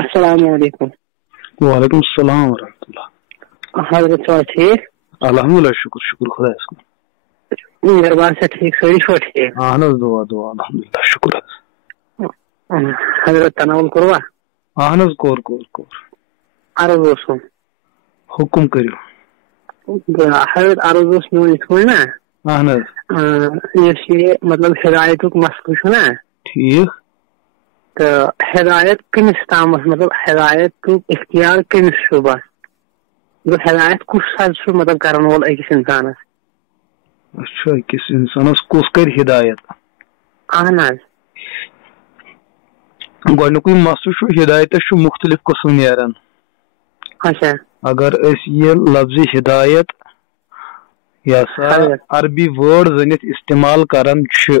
السلام علیکم. وعلیکم السلام ورحمۃ اللہ. حضرت صاحب ٹھیک؟ الحمدللہ شکر خدا اس کو. گھر بار سے ٹھیک ساری چھو ٹھیک؟ اہن حظ دعا الحمدللہ شکر حظ. حضرت تناول کروا؟ اہن حظ کور عرض اوسم. حکم کریو. حضرت عرض اوس میون یِتھ پٲٹھۍ نا. اہن حظ. یُس یہِ مطلب ہدایتُک مسلہٕ چھُ نا. ٹھیک. تہٕ ہدایت کٔمِس تامَتھ مطلب ہدایتُک اختیار کٔمِس چھُ بس مطلب ہدایت کُس حظ چھُ مطلب کرن وول أکِس اِنسانس؟ اچھا أکِس اِنسانس کُس کَرِ ہدایت؟ اہن حظ. گۄڈنیُکُے مسلہٕ چھُ ہدایتس چھُ مختلف قٕسم نیران. اچھا. اگر أسۍ یہِ لفظِ ہدایت یہِ ہسا عربی وٲڈ زٔنِتھ استعمال کران چھِ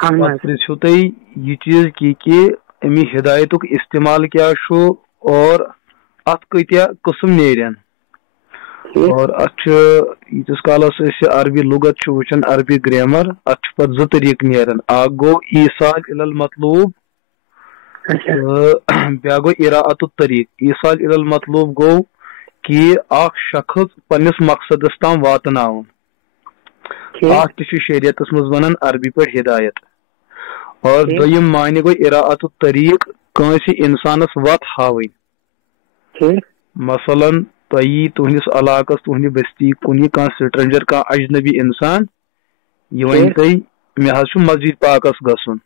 پتہٕ پرژھِو تُہۍ یہِ چیٖز کہ اَمہِ ہدایتُک استعمال کیٛاہ چھُ اور اتھ کۭتیاہ قٕسم نیرن. اور اتھ چھُ ییٖتِس کالس أسۍ عربی لُغت چھِ وٕچھان عربی گریمر اتھ چھُ پتہٕ زٕ طٔریٖقہٕ نیران. اکھ گوٚو ایٖصال الی المطلوب تہٕ بیاکھ گوٚو اِراعت الطریٖق. ایٖصال الی المطلوب گوٚو کہ اکھ شخص پننس مقصدس تام واتناوُن. اتھ تہِ چھُ شریعتس منٛز ونان عربی پٲٹھۍ ہدایت. اور دوٚیِم معنی گوٚو اِراعت الطریٖق کٲنٛسہِ انسانس وتھ ہاوٕنۍ. مثلاً تۄہہِ یی تُہنٛدِس علاقس تُہنٛدِ بستی کُنہِ کانٛہہ سٹرینجر کانٛہہ اجنبی انسان یہِ ونہِ تۄہہِ مےٚ حظ چھُ مسجد پاکس گژھُن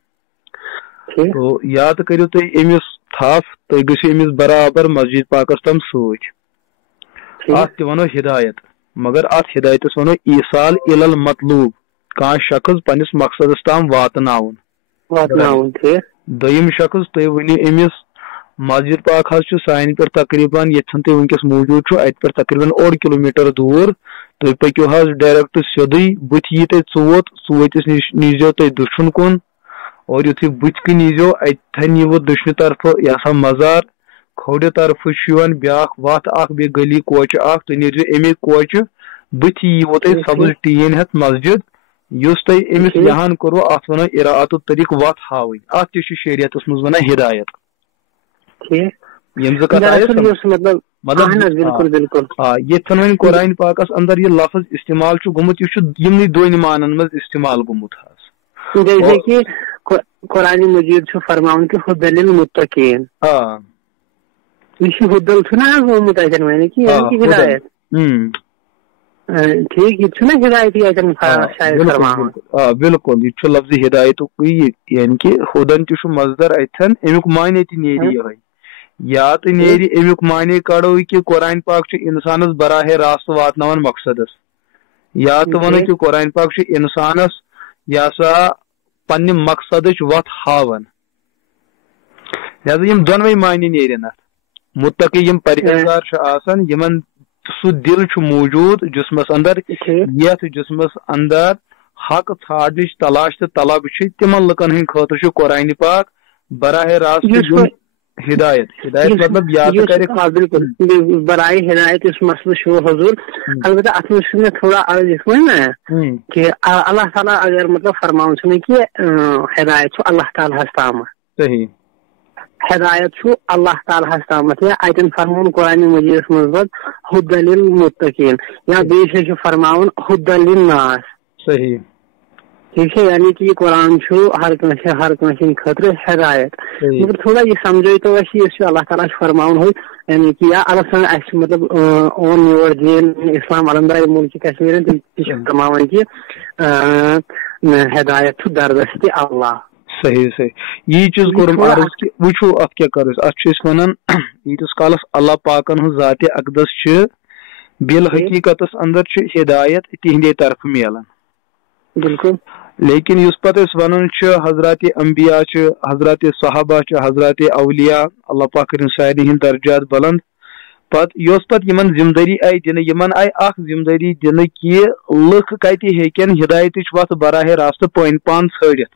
تو یا تہٕ کٔرِو تُہۍ أمِس تھپھ تُہۍ گٔژھِو أمِس برابر مسجد پاکس تام سۭتۍ. اتھ تہِ ونو ہدایت مگر اتھ ہدایتس ونو ایٖصال الی المطلوب کانٛہہ شخص پننس مقصدس تام واتناوُن. دوٚیِم شخص تُہۍ ؤنِو أمِس مسجد پاک حظ چھُ سانہِ پٮ۪ٹھ تقریٖباً ییٚتھٮ۪ن تُہۍ وٕنکیٚس موٗجوٗد چھُ اَتہِ پٮ۪ٹھ تقریٖباً 1 کِلوٗمیٖٹر دوٗر. تُہۍ پٔکِو حظ ڈایریکٹ سیٚودُے بٕتھِ یی تۄہہِ ژوٗنٛٹھِس نِش نیٖرزیو تُہۍ دٔچھُن کُن اور یُتھُے بٕتھِ کِنۍ ییٖزیو اَتٮ۪ن ییٖوٕ دٔچھنہِ طرفہٕ یہِ ہسا مزار. کھوورِ طرفہٕ چھُ یِوان بیاکھ وتھ اکھ بیٚیہِ گلی کوچہِ اکھ تُہۍ نیٖرزیو اَمے کوچہِ بٕتھِ ییٖوٕ تۄہہِ سبٕز ٹیٖن ہٮ۪تھ مسجد یُس تۄہہِ أمِس یہان کوٚروٕ اتھ ونو اِراعت الطریٖق وتھ ہاوٕنۍ. اتھ تہِ چھُ شریعتس منٛز ونان ہدایت. یِم زٕ کتھ مطلب ییٚتھٮ۪ن وۄنۍ قرآنِ پاکس اندر یہِ لفظ استعمال چھُ گوٚمُت یہِ چھُ یِمنٕے دۄنۍ معنن منٛز استعمال گوٚمُت حظ. جیسے کہ قرآن مجید چھُ فرماوان کہ ہُدًى للمتقین. یہ ہُدل چھُ نا حظ آمُت اتٮ۪ن وۄنۍ کہ ہدایت. ٹھیک یہ چھُ نا ہدایتی اتٮ۪ن شاید فرماوان. بالکل یہ چھُ لفظِ ہدایتُکُے یعنی کہ ہُدن تہِ چھُ مصدر اتٮ۪ن امیُک معنی تہِ نیرِ یِہوے. یا تہٕ نیرِ امیُک معنی کڑو کہ قرآن پاک چھُ انسانس براہ راست واتناوان مقصدس. یا تہٕ ونو کہ قرآن پاک چھُ انسانس یہِ ہسا پننہِ مقصدٕچ وتھ ہاوان. لہذا یِم دۄنوے معنی نیرن اتھ. متقی یِم پرہیزگار چھِ آسان یِمن سُہ دل چھُ موٗجوٗد جسمس اندر یتھ جسمس اندر حق ژھانڈنٕچ تلاش تہٕ طلب چھِ تِمن لُکن ہٕنٛدِ خٲطرٕ چھُ قرآنِ پاک براہ راست ہدایت. ہدایت مطلب یا بالکل برائے ہدایت اس مسئلہ چھُ حضور. البتہ اتھ منٛز چھُ مےٚ تھوڑا عرض یِتھ پٲٹھۍ نا کہ اللہ تعالیٰ اگر مطلب فرماوُن چھُ مےٚ کہ ہدایت چھُ اللہ تعالیٰ ہس تامتھ. صحیح. ہدایت چھُ اللہ تعالیٰ ہس تامتھ یا اتٮ۪ن فرماوُن قرآنِ مجیدس منٛز پتہٕ ہُدًى للمتقین یا بیٚیہِ چھُ فرماوُن ہُدًى للناس. صحیح. ٹھیک ہے یعنی کہ یہ قرآن چھُ ہر کٲنٛسہِ ہٕنٛدِ خٲطرٕ ہدایت. مگر تھوڑا یہ سمجھٲیتو اَسہِ یُس یہِ اللہ تعالیٰ چھُ فرماوُن ہُہ یعنی کہ یا اللہ تعالیٰ اَسہِ مطلب اون یور دین اسلام الحمدللہ مُلکہِ کشمیٖرن تِم تہِ چھِ فرماوان کہ ہدایت چھُ دردست اللہ. صحیح صحیح. یی چیٖز کوٚرُم عرض کہِ وٕچھو اتھ کیٛاہ کرو أسۍ. اتھ چھِ أسۍ ونان ییٖتِس کالس اللہ پاکن ہٕنٛز ذاتِ اقدس چھِ بالحقیقتس اندر چھِ ہدایت تِہنٛدے طرفہٕ میلان. بالکل. لیکن یُس پتہٕ أسۍ ونان چھِ حضرات انبیاء چھِ حضرات صحابہ چھِ حضرات اولیاء اللہ پاک کٔرِنۍ سارنٕے ہٕنٛدۍ درجات بلند. پتہٕ یۄس پتہٕ یِمن ذمہٕ دٲری آیہِ دِنہٕ یِمن آیہِ اکھ ذمہٕ دٲری دِنہٕ کہِ لُکھ کتہِ ہیٚکن ہدایتٕچ وتھ براہ راست پٲنۍ پان ژھٲنڈِتھ.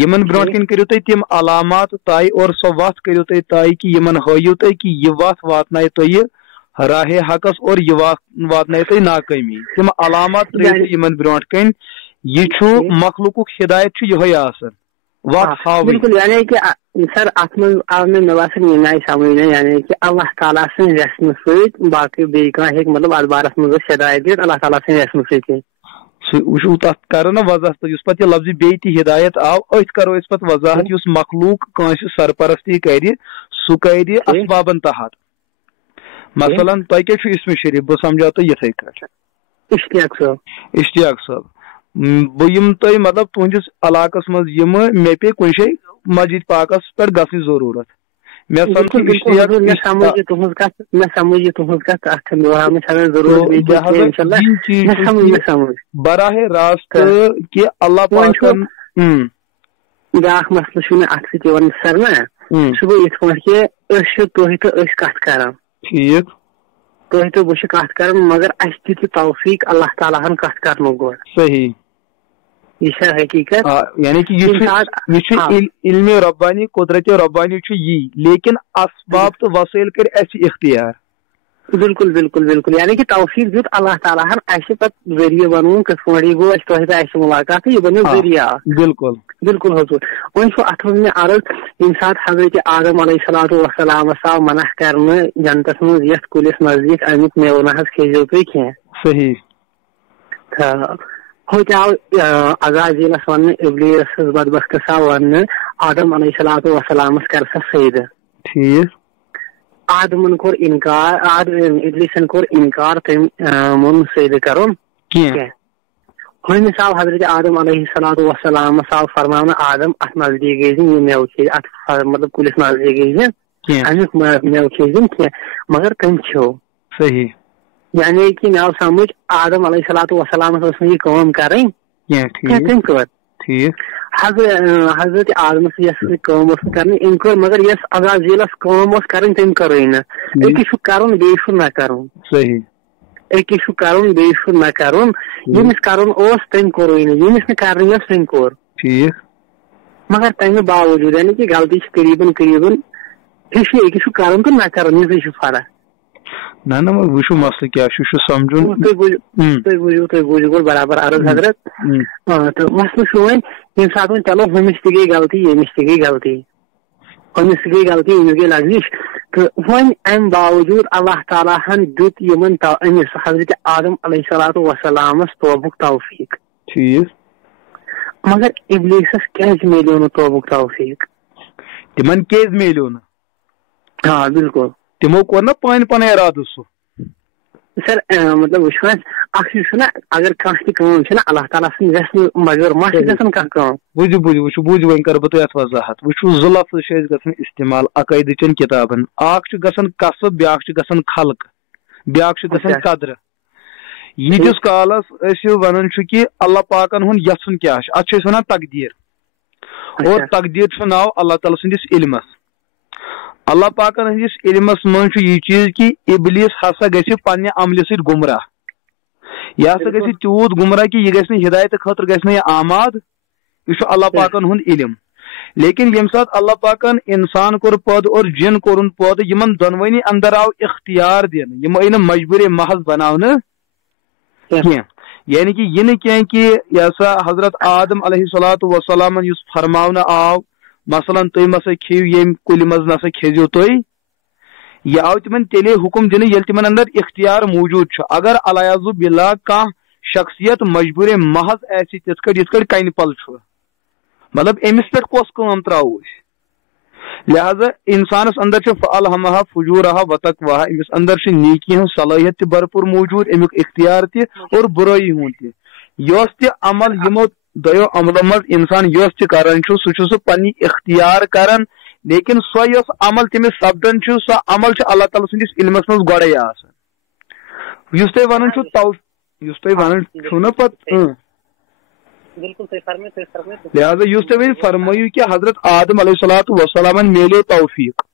یِمن برونٛٹھ کَنۍ کٔرِو تُہۍ تِم علامات طے اور سۄ وتھ کٔرِو تُہۍ طے کہِ یِمن ہٲیِو تُہۍ کہِ یہِ وتھ واتنایہِ تۄہہِ راہِ حقس اور یہِ واتنایہِ تۄہہِ ناکٲمی. تِم علامات ترٲیِو تُہۍ یِمن برونٛٹھ کَنۍ. یہ چھُ مخلوقُک ہدایت چھُ یِہوے آسان. بالکل یعنی کہ سر ات من آو مے باسان یہ آئی سمجھ یعنی کہ اللہ تعالیٰ سن ویسن ست باقی بیٚیہِ کانٛہہ ہیٚکہِ مطلب اتھ بارس منٛز ہدایت دِتھ اللہ تعالیٰ سن ویسن سۭتۍ وچھو تتھ کرو نا وضاحت اس پتہ یہ لفظ بیٚیہِ تہِ ہدایت آو أتھۍ کرو اس پتہ وضاحت یُس مخلوق کٲنٛسہِ سرپرستی کرِ سُہ کرِ اسبابن تحت مثلاً تۄہہِ کیٛاہ چھُ اسمِ شریف بہٕ سمجھاو تۄہہِ یِتھٕے کٲٹھۍ اشتیاق صٲب بہٕ یِم تۄہہِ مطلب تُہنٛدِس علاقس منٛز یِمہٕ مےٚ پیٚیہِ کُنہِ جایہِ مسجد پاکس پٮ۪ٹھ گژھنٕچ ضروٗرت مےٚ سمجھ براہ راست کہ اللہ پاکن بیاکھ مسلہٕ چھُ مےٚ اتھ سۭتۍ یِوان سر نا سُہ گوٚو یِتھ پٲٹھۍ کہِ أسۍ چھِ تُہۍ تہٕ أسۍ کتھ کران ٹھیٖک تُہۍ تہٕ بہٕ چھِ کتھ کران مگر اسہِ تہِ چھُ توفیٖق اللہ تعالیٰ ہن کتھ کرنُک گۄڈٕ صحیح یہ چھا حقیقت یعنی کہ یہ علم ربانی قدرت ربانی چھُ یی لیکن اسباب تو وسائل کر اَسہِ اختیار بالکل بالکل بالکل یعنی کہ توفیٖق دیُت اللہ تعالیٰ ہن اَسہِ پتہٕ ذٔریعہٕ بنوُن کِتھ پٲٹھۍ یہِ گوٚو اَسہِ تۄہہِ تہٕ اَسہِ مُلاقات تہٕ یہِ بنیو ذٔریعہٕ بالکل بالکل حضوٗر وۄنۍ چھُ اتھ منٛز مےٚ عرض ییٚمہِ ساتہٕ حضرت آدم علیہ الصلوۃ والسلامس آو منع کرنہٕ جنتس منٛز یتھ کُلِس نزدیٖک امیُک میوٕ نہ حظ کھیزیو تُہۍ کینٛہہ صحیح تہٕ ہوٚتہِ آو عزازیلس وننہٕ ابلیٖسس بدبختس آو وننہٕ آدم علیہ الصلوۃ والسلامس کر سا سجدٕ ٹھیٖک آدمن کوٚر انکار ابلیٖسن کوٚر انکار تٔمۍ مون سجدٕ کرُن کینٛہہ ہُمِس آو حضرت آدم علیہ الصلوۃ والسلامس آو فرماونہٕ آدم اتھ نزدیٖک گٔژھۍ نہٕ یہِ میوٕ کھیٚنۍ اتھ مطلب کُلِس نزدیٖک گٔژھۍ نہٕ امیُک میوٕ کھیٚزِ کینٛہہ مگر تٔمۍ کھیوٚو صحیح یعنی کہ مےٚ آو سمجھ آدم علیہ الصلوۃ والسلامس ٲس نہٕ یہِ کٲم کرٕنۍ تٔمۍ کٔر ٹھیٖک حضرت آدمس یۄس کٲم ٲس کرٕنۍ أمۍ کٔر مگر یۄس عزازیلس کٲم ٲس کرٕنۍ تٔمۍ کٔرٕے نہٕ أکِس چھُ کرُن بیٚیہِ چھُ نہ کرُن صحیح أکِس چھُ کرُن بیٚیہِ چھُ نہ کرُن ییٚمِس کرُن اوس تٔمۍ کوٚرُے نہٕ ییٚمِس نہٕ کرٕنۍ ٲس تٔمۍ کوٚر ٹھیٖک مگر تمہِ باوجوٗد یعنی کہ غلطی چھِ قریٖبن قریٖبن ہیٚچھِ أکِس چھُ کرُن تہٕ نہ کرُن یِژٕے چھِ فرق نہ نہ وٕچھو مسلہٕ کیٛاہ چھُ سمجھُن تُہۍ بوٗزِو گۄڈٕ برابر عرض حضرت تہٕ مسلہٕ چھُ وۄنۍ ییٚمہِ ساتہٕ وۄنۍ چلو ہُمِس تہِ گٔے غلطی ییٚمِس تہِ گٔے غلطی ہُمِس تہِ گٔے غلطی أمِس گٔے لگزِش تہٕ وۄنۍ امہِ باوجوٗد اللہ تعالیٰ ہن دیُت یِمن أمِس حضرت آدم علیہ الصلوۃ والسلامس توبُک توفیٖق ٹھیٖک مگر ابلیٖسس کیازِ میلیو نہٕ توبُک توفیٖق تِمن کیازِ میلیو نہٕ آ بالکل تِمو کوٚر نا پنٕنۍ ارادٕ سُہ سر مطلب وٕچھو حظ اکھ چیٖز چھُنہ اگر کانٛہہ تہِ کٲم چھےٚ نہ اللہ تعالیٰ سٕنٛز ویٚژھنہٕ مگر ما چھِ گژھان کانٛہہ کٲم بوٗزِو وۄنۍ کرٕ بہٕ تۄہہِ اتھ وضاحت وٕچھو زٕ لفظ چھِ اَسہِ گژھان استعمال عقٲیدٕچٮ۪ن کِتابن اکھ چھُ گژھان کسب بیاکھ چھُ گژھان خلق بیاکھ چھُ گژھان قدرٕ ییٖتِس کالس أسۍ ونان چھُ کہِ اللہ پاکن ہُنٛد یژھُن کیاہ چھُ اتھ چھِ أسۍ ونان تقدیٖر اور تقدیٖر چھُ ناو اللہ تعالیٰ سٕنٛدِس علمس اللہ پاکن ہٕنٛدِس علمس منٛز چھُ یہِ چیٖز کہِ ابلیٖس ہسا گژھِ پننہِ عملہِ سۭتۍ گمراہ یہِ ہسا گژھِ تیوٗت گمراہ کہِ یہِ گژھِ نہٕ ہدایتہٕ خٲطرٕ گژھِ نہٕ یہِ آماد یہِ چھُ اللہ پاکن ہُنٛد علم لیکن ییٚمہِ ساتہٕ اللہ پاکن انسان کوٚر پٲدٕ اور جِن کوٚرُن پٲدٕ یِمن دۄنوٕنی اندر آو اختیار دِنہٕ یِم آیہِ نہٕ مجبوٗرے محض بناونہٕ کینٛہہ یعنی کہ یہِ نہٕ کینٛہہ کہِ یہِ ہسا حضرت آدم علیہ الصلوۃ والسلامن یُس فرماونہٕ آو مثلاً تُہۍ مہ سا کھیٚیِو ییٚمہِ کُلہِ منٛز نسا کھیزیو تُہۍ یہِ آو تِمن تیٚلے حُکم دِنہٕ ییٚلہِ تِمن اندر اختیار موٗجوٗد چھُ اگر الیاذُ باللہ کانٛہہ شخصیت مجبوٗرے محض آسہِ تِتھ کٲٹھۍ یِتھ کٲٹھۍ کنہِ پل چھُ مطلب أمِس پٮ۪ٹھ کۄس کٲم تراوو أسۍ لہذا انسانس اندر چھُ فالہمہا فجوٗرہا وتقواہا أمِس اندر چھِ نیکی ہٕنٛز صلٲحیت تہِ بھرپوٗر موٗجوٗد امیُک اختیار تہِ اور برٲیی ہُنٛد تہِ یۄس تہِ عمل یِمو دۄیو عملو منٛز انسان یۄس تہِ کران چھُ سُہ چھُ سُہ پننہِ اختیار کران لیکن سۄ یۄس عمل تٔمِس سپدان چھُ سۄ عمل چھُ اللہ تعالیٰ سٕنٛدِس علمس منٛز گۄڈے آسان یُس تُہۍ ونان چھُو نا پتہٕ لہٰذا یُس تُہۍ وۄنۍ فرمٲیِو کہِ حضرت آدم علیہ الصلوۃ والسلامن میلیو توفیٖق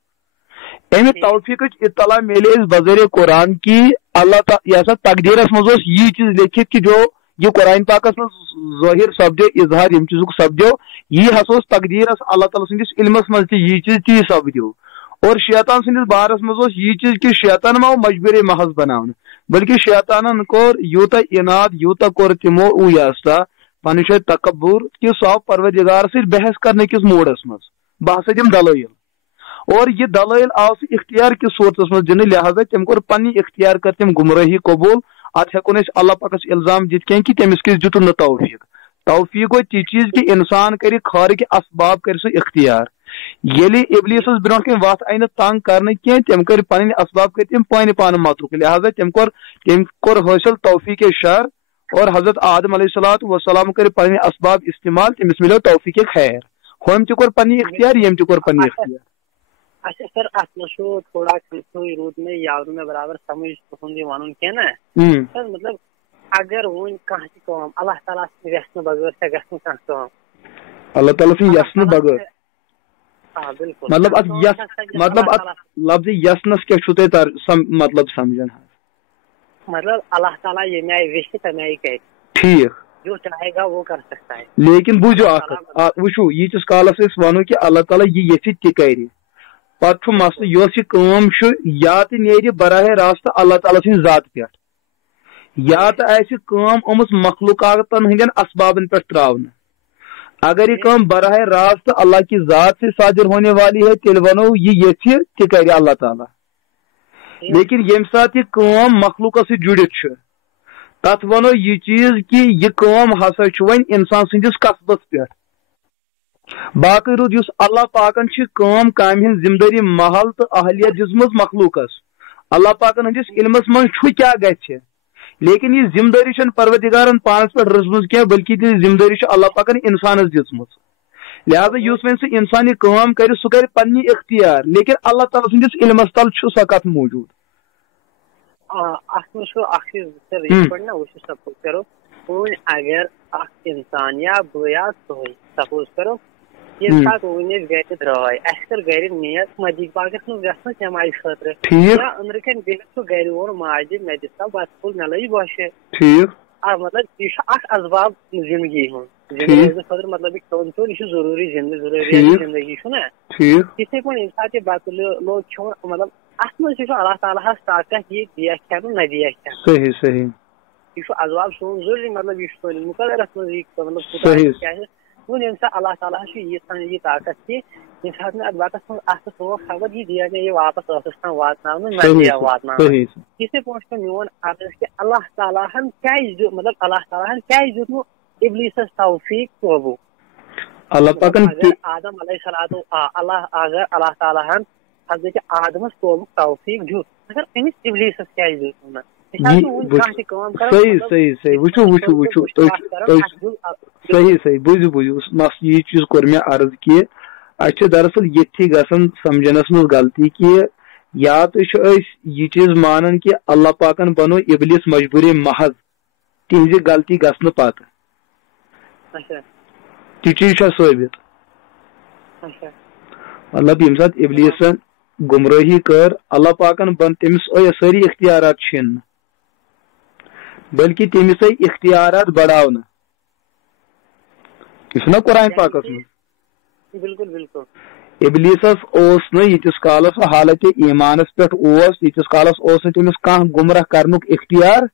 امہِ توفیٖقٕچ اطلاع میلے اَسہِ بذریعہ قرآن کہ اللہ تعالیٰ یہ سا تقدیرس منٛز اوس یی چیٖز لیکھِتھ کہ جو یہ قرآن پاکس منٛز ظٲہر سپدیو اظہار ییٚمہِ چیٖزُک سپدیو یی ہسا اوس تقدیرس اللہ تعالیٰ سٕنٛدِس علمس منٛز تہِ یی چیٖز تی سپدیو اور شیطان سٕنٛدِس بارس منٛز اوس یی چیٖز کہ شیطان ما آو مجبوٗرے محض بناونہٕ بلکہ شیطانن کوٚر یوٗتاہ اِناد یوٗتاہ کوٚر تِمو یہِ ہسا پن جائے تکبر کہ سہ آو پروردگار ست بحث کرنے کس موڈس مز بہ ہسا دم دلائل اور یہ دلائل آو سہ اختیار کس صورتس مز دن لہذا تم کور پنہ اختیار کر تم گمراہی قبول ات ہیکو نہ اللہ پاکس الزام دت کہ تمس کس دت نہ توفیق توفیق گو تی چیز کہ انسان کر خارق اسباب کر سہ اختیار یلی ابلیسس برو کن وت آئی نا تنگ کرنے کی تم کر پن اسباب کر تم پانے پان مترک لہذا تم کور حاصل توفیق شر اور حضرت آدم علیہ الصلوۃ والسلام کر پن اسباب استعمال تمس ملو توفیق خیر ہم تہ کور پن اختیار یم تہ کور پن اختیار. اچھا سر ات مجھ تھوڑا رود میں یاو میں برابر سمجھ تہد یہ ون کی نا سر مطلب اگر ون کم اللہ تعالیٰ یسن بغیر سا گھن کم اللہ تعالیٰ سن یسن بغیر مطلب ات یس مطلب ات لفظ یسنس کیا چھو تہ مطلب سمجھن مطلب اللہ تعالیٰ یہ آئی ویسے تمہ آئی کہ ٹھیک جو چاہے گا وہ کر سکتا ہے لیکن بوجھو وچھو یتس کالس اس ونو کہ اللہ تعالیٰ یہ یژھِ تہ کر پتہ مسئلہ یس یہ یا تہ نیرِ براہ راست اللہ تعالیٰ سن ذات پہ یا تہ آسہ آمٕژ مخلوقاتن ہندین اسبابن پہ تراؤن اگر یہ کام براہ راست اللہ کی ذات سے صادر ہونے والی ہے تیل ونو یہ یژھِ تہ کر اللہ تعالیٰ لیکن یم سات یہ کام مخلوق سے جڑت تت ونو یہ چیز کہ یہ کام ہسا ون انسان سندس قصبس پہ باقی رود اس اللہ پاکن کام کامہ ہند ذمہ داری محل تو اہلیت دژمٕژ مخلوقس اللہ پاکن ہندس علمس من کیا گژھِ لیکن یہ ذمہ داری چھ پروردگارن پانس پہ رچمژ کی بلکہ یہ ذمہ داری اللہ پاکن انسانس دژمٕژ لہذا اس وین سہ انسان یہ کام کر سہ کر پنہ اختیار لیکن اللہ تعالیٰ سندس علمس تل سہ کت موجود. ات مجھ سر یہ پہ نا وہ سپوز کرو ون اگر انسان یا بیا سوئی سپوز کرو یہ سات ونس گر درائے اس کر گر نیت مسجد پاکس من گھن چمائی خاطر یا اندر کن بہت سہ گر وون ماجد مے دسا بت پھول مے لج بوشے مطلب یہ اسباب زندگی ہند خاطر مطلب کھون چون یہ ضروری زندگی نا تھے پہ سات بت لوگ کھون مطلب ات مجھ اللہ تعالیٰ طاقت یہ دیا کھین نہ دیا کھین صحیح یہ اسباب سون ضروری مطلب یہ مقدرس من مطلب ون یم سا اللہ تعالیٰ یہ طاقت کہ یم سات میں ات بتس من ات سو خبر یہ دیا مے یہ واپس ٲسس تام واتن نہ دیا واتن یتھے پٲٹھۍ میون عرض کہ اللہ تعالیٰ ہن کیازِ مطلب اللہ تعالیٰ ہن کیازِ دیُت نہٕ ابلیسس توفیق قوبوٗ اللہ پاکن آدم علیہ السلام اگر اللہ تعالیٰ ہن حضرت آدمس قوبوٗ توفیق دیُت مگر امس ابلیسس کیازِ دیُت نہٕ صحیح بوزو یہ چیز کور مے عرض کہ اچھا دراصل یہ گھن سمجھنس مز غلطی کہ یا تو یہ چیز مانن کہ اللہ پاکن بنو ابلیس مجبوری محض تہذ غلطی گھن پتہ تہ چیز ثابت مطلب یم سات ابلیسن گمراہی کر اللہ پاکن بن تمس ساری اختیارات چھن بلکہ تمس اختیارات بڑھاؤن یہ قرآن پاکس من بالکل بالکل ابلیسس یتس کالس حالت ایمانس پہ یتس کالس تمس کھانا گمراہ کرنک اختیار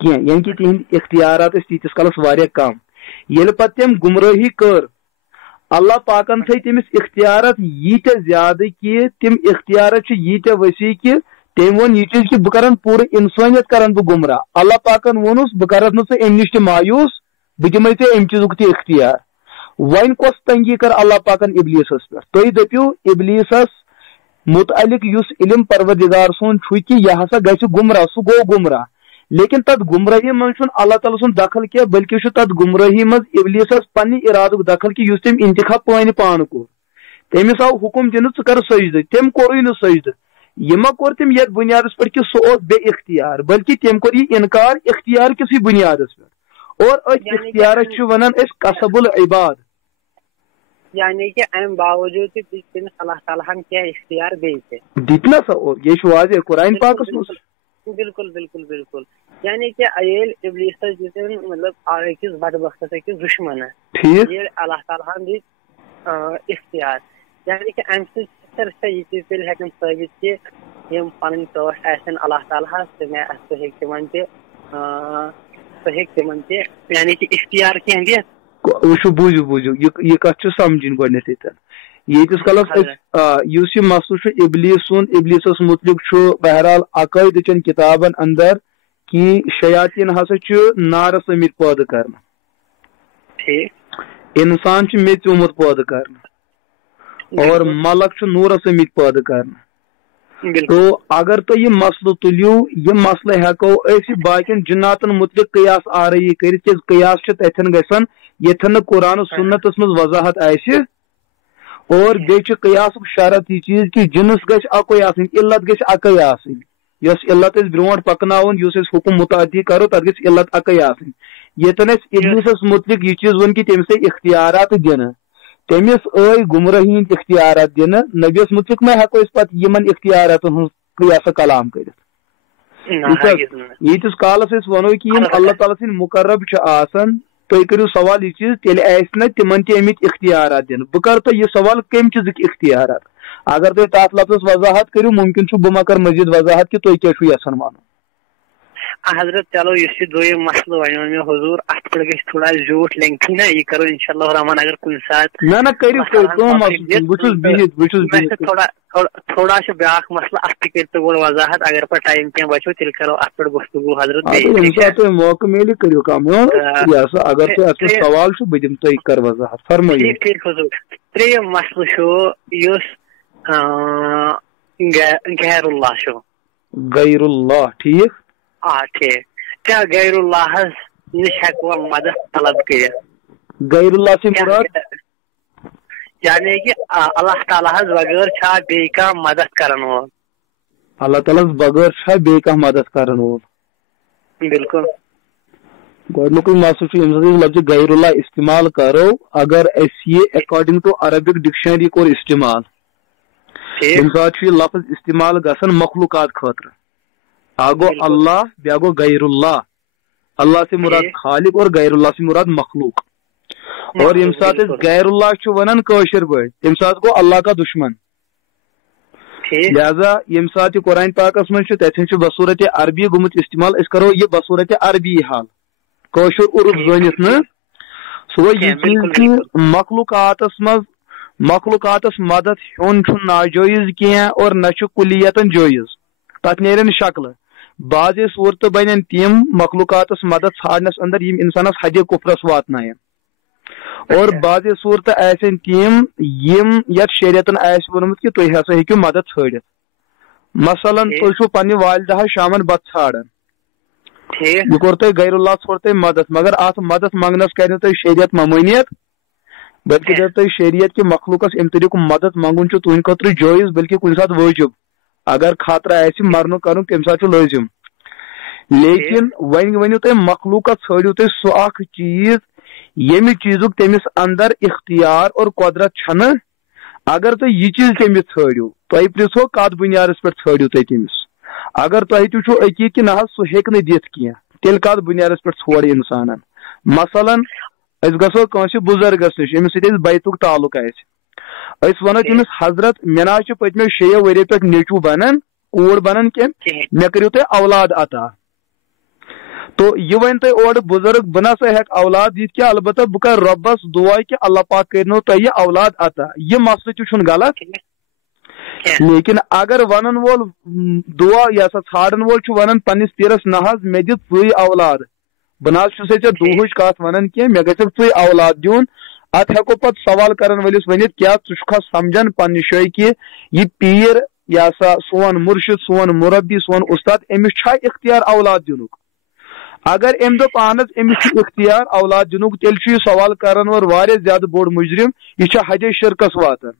کی یعنی کہ تہند اختیارات تیتس کالس واریاہ کم یل پتہ تم گمراہی کر اللہ پاکن تھے تمس اختیارات ییتہ زیادہ کہ تم اختیارات ییتہ وسیع کہ تم ون یہ چیز کہ بہ کرن پورٕ انسانیت کرن بہ گمراہ اللہ پاکن وونس بہ کرت نہ ژے امہ نش تہ مایوس بہ دمے ژے امہ چیزک تہ اختیار وۄنۍ کۄس تنگی کر اللہ پاکن ابلیسس پہ تُہۍ دٔپِو ابلیسس متعلق یس علم پروردگار سون چھُ کہ یہ ہسا گژھِ گمراہ سہ گوٚو گمراہ لیکن تت گمراہی من چھُنہٕ اللہ تعالیٰ سُنٛد دخل کینٛہہ بلکہ چھُ تت گمراہی منٛز ابلیسس پننہِ ارادُک دخل کہ یُس تٔمۍ انتخاب پانہٕ کوٚر تٔمِس آو حکم دِنہٕ ژٕ کر سجدٕ تٔمۍ کوٚرُے نہٕ سجدٕ یہ ما کور تم یت بنیادس پہ کہ سہ بے اختیار بلکہ تم کور یہ انکار اختیار کسی بنیادس پہ اور اختیار ونان قصب العباد یعنی کہ ام باوجود تمس اللہ تعالیٰ کیا اختیار دتنا سا یہ واضح قرآن پاکس بالکل بالکل بالکل یعنی کہ ایل ابلیس مطلب اکس بدبختس اکس دشمن یہ اللہ تعالیٰ دت اختیار یعنی کہ ام یہ چیز تیل ہیکن ثابت کہ یم پن ٹاٹھ آسن اللہ تعالیٰ تم ہیکہ تمن تہ یعنی کہ اختیار کینٛہہ دِتھ وٕچھِو بوٗزِو یہِ کتھ چھِ سمجھِنۍ گۄڈنیتھٕے ییٖتِس کالس یُس یہِ مسلہٕ چھُ ابلیٖس سُنٛد ابلیٖسس مُتعلق چھُ بہرحال عقٲیدٕچٮ۪ن کِتابن اندر کہ شیاطیٖن ہسا چھِ نارس آمٕتۍ پٲدٕ کرنہٕ انسان چھُ میٚژِ آمُت پٲدٕ کرنہٕ اور ملک چھُ نوٗرس آمٕتۍ پٲدٕ کرنہٕ تو اگر تُہۍ یہِ مسلہٕ تُلِو یہِ مسلہٕ ہٮ۪کو أسۍ باقین جناتن مُتعلق قیاس آرٲیی کٔرِتھ کیازِ قیاس چھِ تتھٮ۪ن گژھان ییٚتھٮ۪ن نہٕ قرآن و سُنتس منٛز وضاحت آسہِ اور بیٚیہِ چھِ قیاسُک شرط یہِ چیٖز کہِ جنس گژھِ اکُے آسٕنۍ علت گژھِ اکے آسٕنۍ یۄس علت أسۍ برونٛٹھ پکناوُن یُس أسۍ حُکم مُتعدی کرو تتھ گژھِ علت اکے آسٕنۍ ییٚتٮ۪ن اَسہِ ابلیٖسس مُتعلق یہِ چیٖز ووٚن کہِ تٔمِس آیہِ اختیارات دِنہٕ تٔمِس آیہِ گمرٲہی ہٕنٛدۍ اختیارات دِنہٕ نبیس مُتعلق ما ہٮ۪کو أسۍ پتہٕ یِمن اختیاراتن ہٕنٛز قیاسا کلام کٔرِتھ ییٖتِس کالس أسۍ وَنو کہِ یِم اللہ تعالیٰ سٕنٛدۍ مُقرب چھِ آسان تُہۍ کٔرِو سوال یہِ چیٖز تیٚلہِ آسہِ نہٕ تِمن تہِ آمٕتۍ اختیارات دِنہٕ بہٕ کرٕ تۄہہِ یہِ سوال کمہِ چیٖزٕکۍ اختیارات اگر تُہۍ تتھ لفظس وضاحت کٔرِو ممکن چھُ بہٕ ما کرٕ مزید وضاحت کہِ تُہۍ کیٛاہ چھُو یژھان وَنُن حضرت چلو یُس یہِ دوٚیِم مسلہٕ وۄنۍ ووٚن مےٚ حضوٗر اتھ پٮ۪ٹھ گژھِ تھوڑا زیوٗٹھ لینٛگتھی نا یہِ کرو انشاء اللہ رحمان اگر کُنہِ ساتہٕ نہ کٔرِو بہٕ چھُس تھوڑا چھُ بیٛاکھ مسلہٕ اتھ تہِ کٔرۍتو گۄڈٕ وضاحت اگر پتہٕ ٹایم کینٛہہ بچو تیٚلہِ کرو اتھ پٮ۪ٹھ گفتگوٗ حضرت ییٚمہِ ساتہٕ تۄہہِ موقعہٕ میلہِ کٔرِو کم اگر تۄہہِ اتھ پٮ۪ٹھ سوال چھُ بہٕ دِمہٕ تۄہہِ کرٕ وضاحت فرمٲیِو ٹھیٖک حضوٗر ترٛیٚیِم مسلہٕ چھُ یُس غیر اللہ چھُ غیر اللہ ٹھیٖک ٹھیٖک کیٛاہ غیر اللہس نِش ہٮ۪کوا مدد طلب کٔرِتھ غیر اللہ سے مراد یعنی کہ اللہ تعالیٰ ہس بغٲر چھا بیٚیہِ کانٛہہ مدد کرن وول اللہ تعالیٰ ہس بغٲر چھا بیٚیہِ کانٛہہ مدد کرن وول بالکل گۄڈنیُکُے مسلہٕ چھُ ییٚمہِ ساتہٕ أسۍ لفظ غیر اللہ استعمال کرو اگر أسۍ یہِ اکاڈنگ ٹو عربک ڈکشنری کوٚر استعمال ییٚمہِ ساتہٕ چھُ یہِ لفظ استعمال گژھان مخلوقات خٲطرٕ اکھ گوٚو اللہ بیٛاکھ گوٚو غیر اللہ اللہ سے مراد خالق اور غیر اللہ سے مراد مخلوق اور ییٚمہِ ساتہٕ أسۍ غیر اللہ چھُ ونان کٲشِر پٲٹھۍ تمہِ ساتہٕ گوٚو اللہ کا دشمن لہذا ییٚمہِ ساتہٕ یہِ قرآن پاکس منٛز چھُ تتٮ۪ن چھُ بصوٗرتِ عربی گوٚمُت استعمال أسۍ کرو یہِ بصوٗرتِ عربی حال کٲشُر عرف زٲنِتھ نہٕ سُہ گوٚو یہِ چیٖز کہِ مخلوقاتس مدد ہیوٚن چھُنہٕ ناجٲیز کینٛہہ اور نہ چھُ کُلیتن جٲیز تتھ نیرن شکلہٕ بعضے صوٗرتہٕ بنن تِم مخلوقاتس مدد ژھانڈنس اندر یِم انسانس حدِ کُفرس واتناین اور بعضے صوٗرتہٕ آسن تِم یِم یتھ شریعتن آسہِ ووٚنمُت کہِ تُہۍ ہسا ہیٚکِو مدد ژھٲنڈِتھ مثلاً تُہۍ چھُو پننہِ والدہس شامن بتہٕ ژھانڈان یہِ کوٚر تۄہہِ غیر اللہ ژھوٚر تۄہہِ مدد مگر اتھ مدد منگنس کرِ نہٕ تۄہہِ شریعت ممٲنیت بلکہ دپ تۄہہِ شریعت کہِ مخلوقس امہِ طریٖقُک مدد منگُن چھُ تُہنٛدِ خٲطرٕ جٲیز بلکہ کُنہِ ساتہٕ وٲجِب اگر خطرٕ آسہِ مرنُک کرُن تمہِ ساتہٕ چھُ لٲزِم لیکن وۄنۍ ؤنِو تُہۍ مخلوقس ژھٲنڈِو تُہۍ سُہ اکھ چیٖز ییٚمہِ چیٖزُک تٔمِس اندر اختیار اور قۄدرت چھنہٕ اگر تُہۍ یہِ چیٖز تٔمِس ژھٲنڈِو تۄہہِ پرژھو کتھ بُنیادس پٮ۪ٹھ ژھٲنڈِو تُہۍ تٔمِس اگر تۄہہِ تہِ چھُو عقیٖد کہِ نہ حظ سُہ ہیٚکہِ نہٕ دِتھ کینٛہہ تیٚلہِ کتھ بُنیادس پٮ۪ٹھ ژھورِ انسانن مثلاً أسۍ گژھو کٲنٛسہِ بُزرگس نِش ییٚمِس سۭتۍ اَسہِ بیتُک تعلق آسہِ أسۍ وَنو تٔمِس حضرت مےٚ نہ حظ چھُ پٔتمیو 6 ؤرۍیو پٮ۪ٹھ نیٚچوٗ بنان کوٗر بنان کینٛہہ مےٚ کٔرِو تُہۍ اولاد عطا تو یہِ وَنہِ تۄہہِ اورٕ بُزرگ بہٕ نسا ہٮ۪کہٕ اولاد دِتھ کینٛہہ البتہ بہٕ کرٕ رۄبس دُعا کہِ اللہ پاک کٔرنو تۄہہِ یہِ اولاد عطا یہِ مسلہٕ تہِ چھُنہٕ غلط لیکن اگر ونن وول دُعا یہِ ہسا ژھانڈن وول چھُ ونان پننِس پیٖرس نہ حظ مےٚ دِ ژٕے اولاد بہٕ نہ حظ چھُسے ژےٚ دُہٕچ کتھ ونان کینٛہہ مےٚ گژھکھ ژٕے اولاد دیُن اتھ ہٮ۪کو پتہٕ سوال کرن وٲلِس ؤنِتھ کیٛاہ ژٕ چھُکھا سمجھان پننہِ جایہِ کہِ یہِ پیٖر یہِ ہسا سون مُرشد سون مُربی سون اُستاد أمِس چھا اختیار اولاد دِنُک اگر أمۍ دوٚپ اہن حظ أمِس چھُ اختیار اولاد دِنُک تیٚلہِ چھُ یہِ سوال کرن وول واریاہ زیادٕ بوٚڑ مُجرم یہِ چھُ حدے شرکس واتان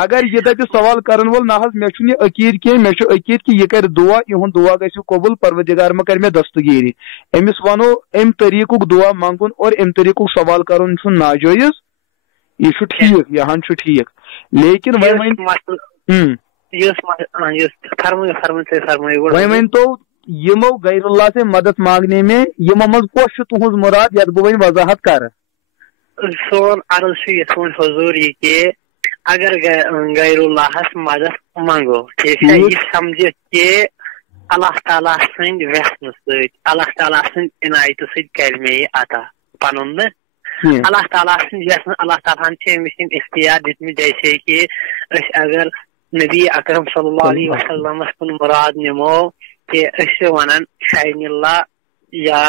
اگر یہِ دپہِ سوال کرن وول نہ حظ مےٚ چھُنہٕ یہِ عقیٖد کینٛہہ مےٚ چھُ عقیٖد کہِ یہِ کرِ دُعا یِہُنٛد دُعا گژھِ قبوٗل پروردِگار ما کرِ مےٚ دستگیٖری أمِس ونو امہِ طریٖقُک دُعا منٛگُن اور امہِ طریٖقُک سوال کرُن چھُنہٕ ناجٲیز یہِ چھُ ٹھیٖک یہِ ہن چھُ ٹھیٖک لیکن وۄنۍ ؤنۍتو یِمو غیر اللہ سے مدد مانگنے میں یِمو منٛز کۄس چھُ تُہنٛز مُراد یتھ بہٕ وۄنۍ وضاحت کرٕ سون عرض چھُ یِتھ پٲٹھۍ حضوٗر یہِ کہِ اگر غیر اللہس مدد منگو ٹھیٖک ہے یہِ سمجھِتھ کہِ اللہ تعالیٰ سٕنٛدِ وٮ۪ژھنہٕ سۭتۍ اللہ تعالیٰ سٕنٛدِ عنایتہٕ سۭتۍ کَرِ مےٚ یہِ عطا پَنُن نہٕ اللہ تعالیٰ سٕنٛدِ وٮ۪ژھنہٕ اللہ تعالیٰ ہن چھِ أمِس یِم اختیار دِتمٕتۍ جیسے کہِ أسۍ اگر نبی اکرم صلی اللہ علیہ وسلمس کُن مُراد نِمو کہِ أسۍ چھِ وَنان شاہِنِ اللہ یا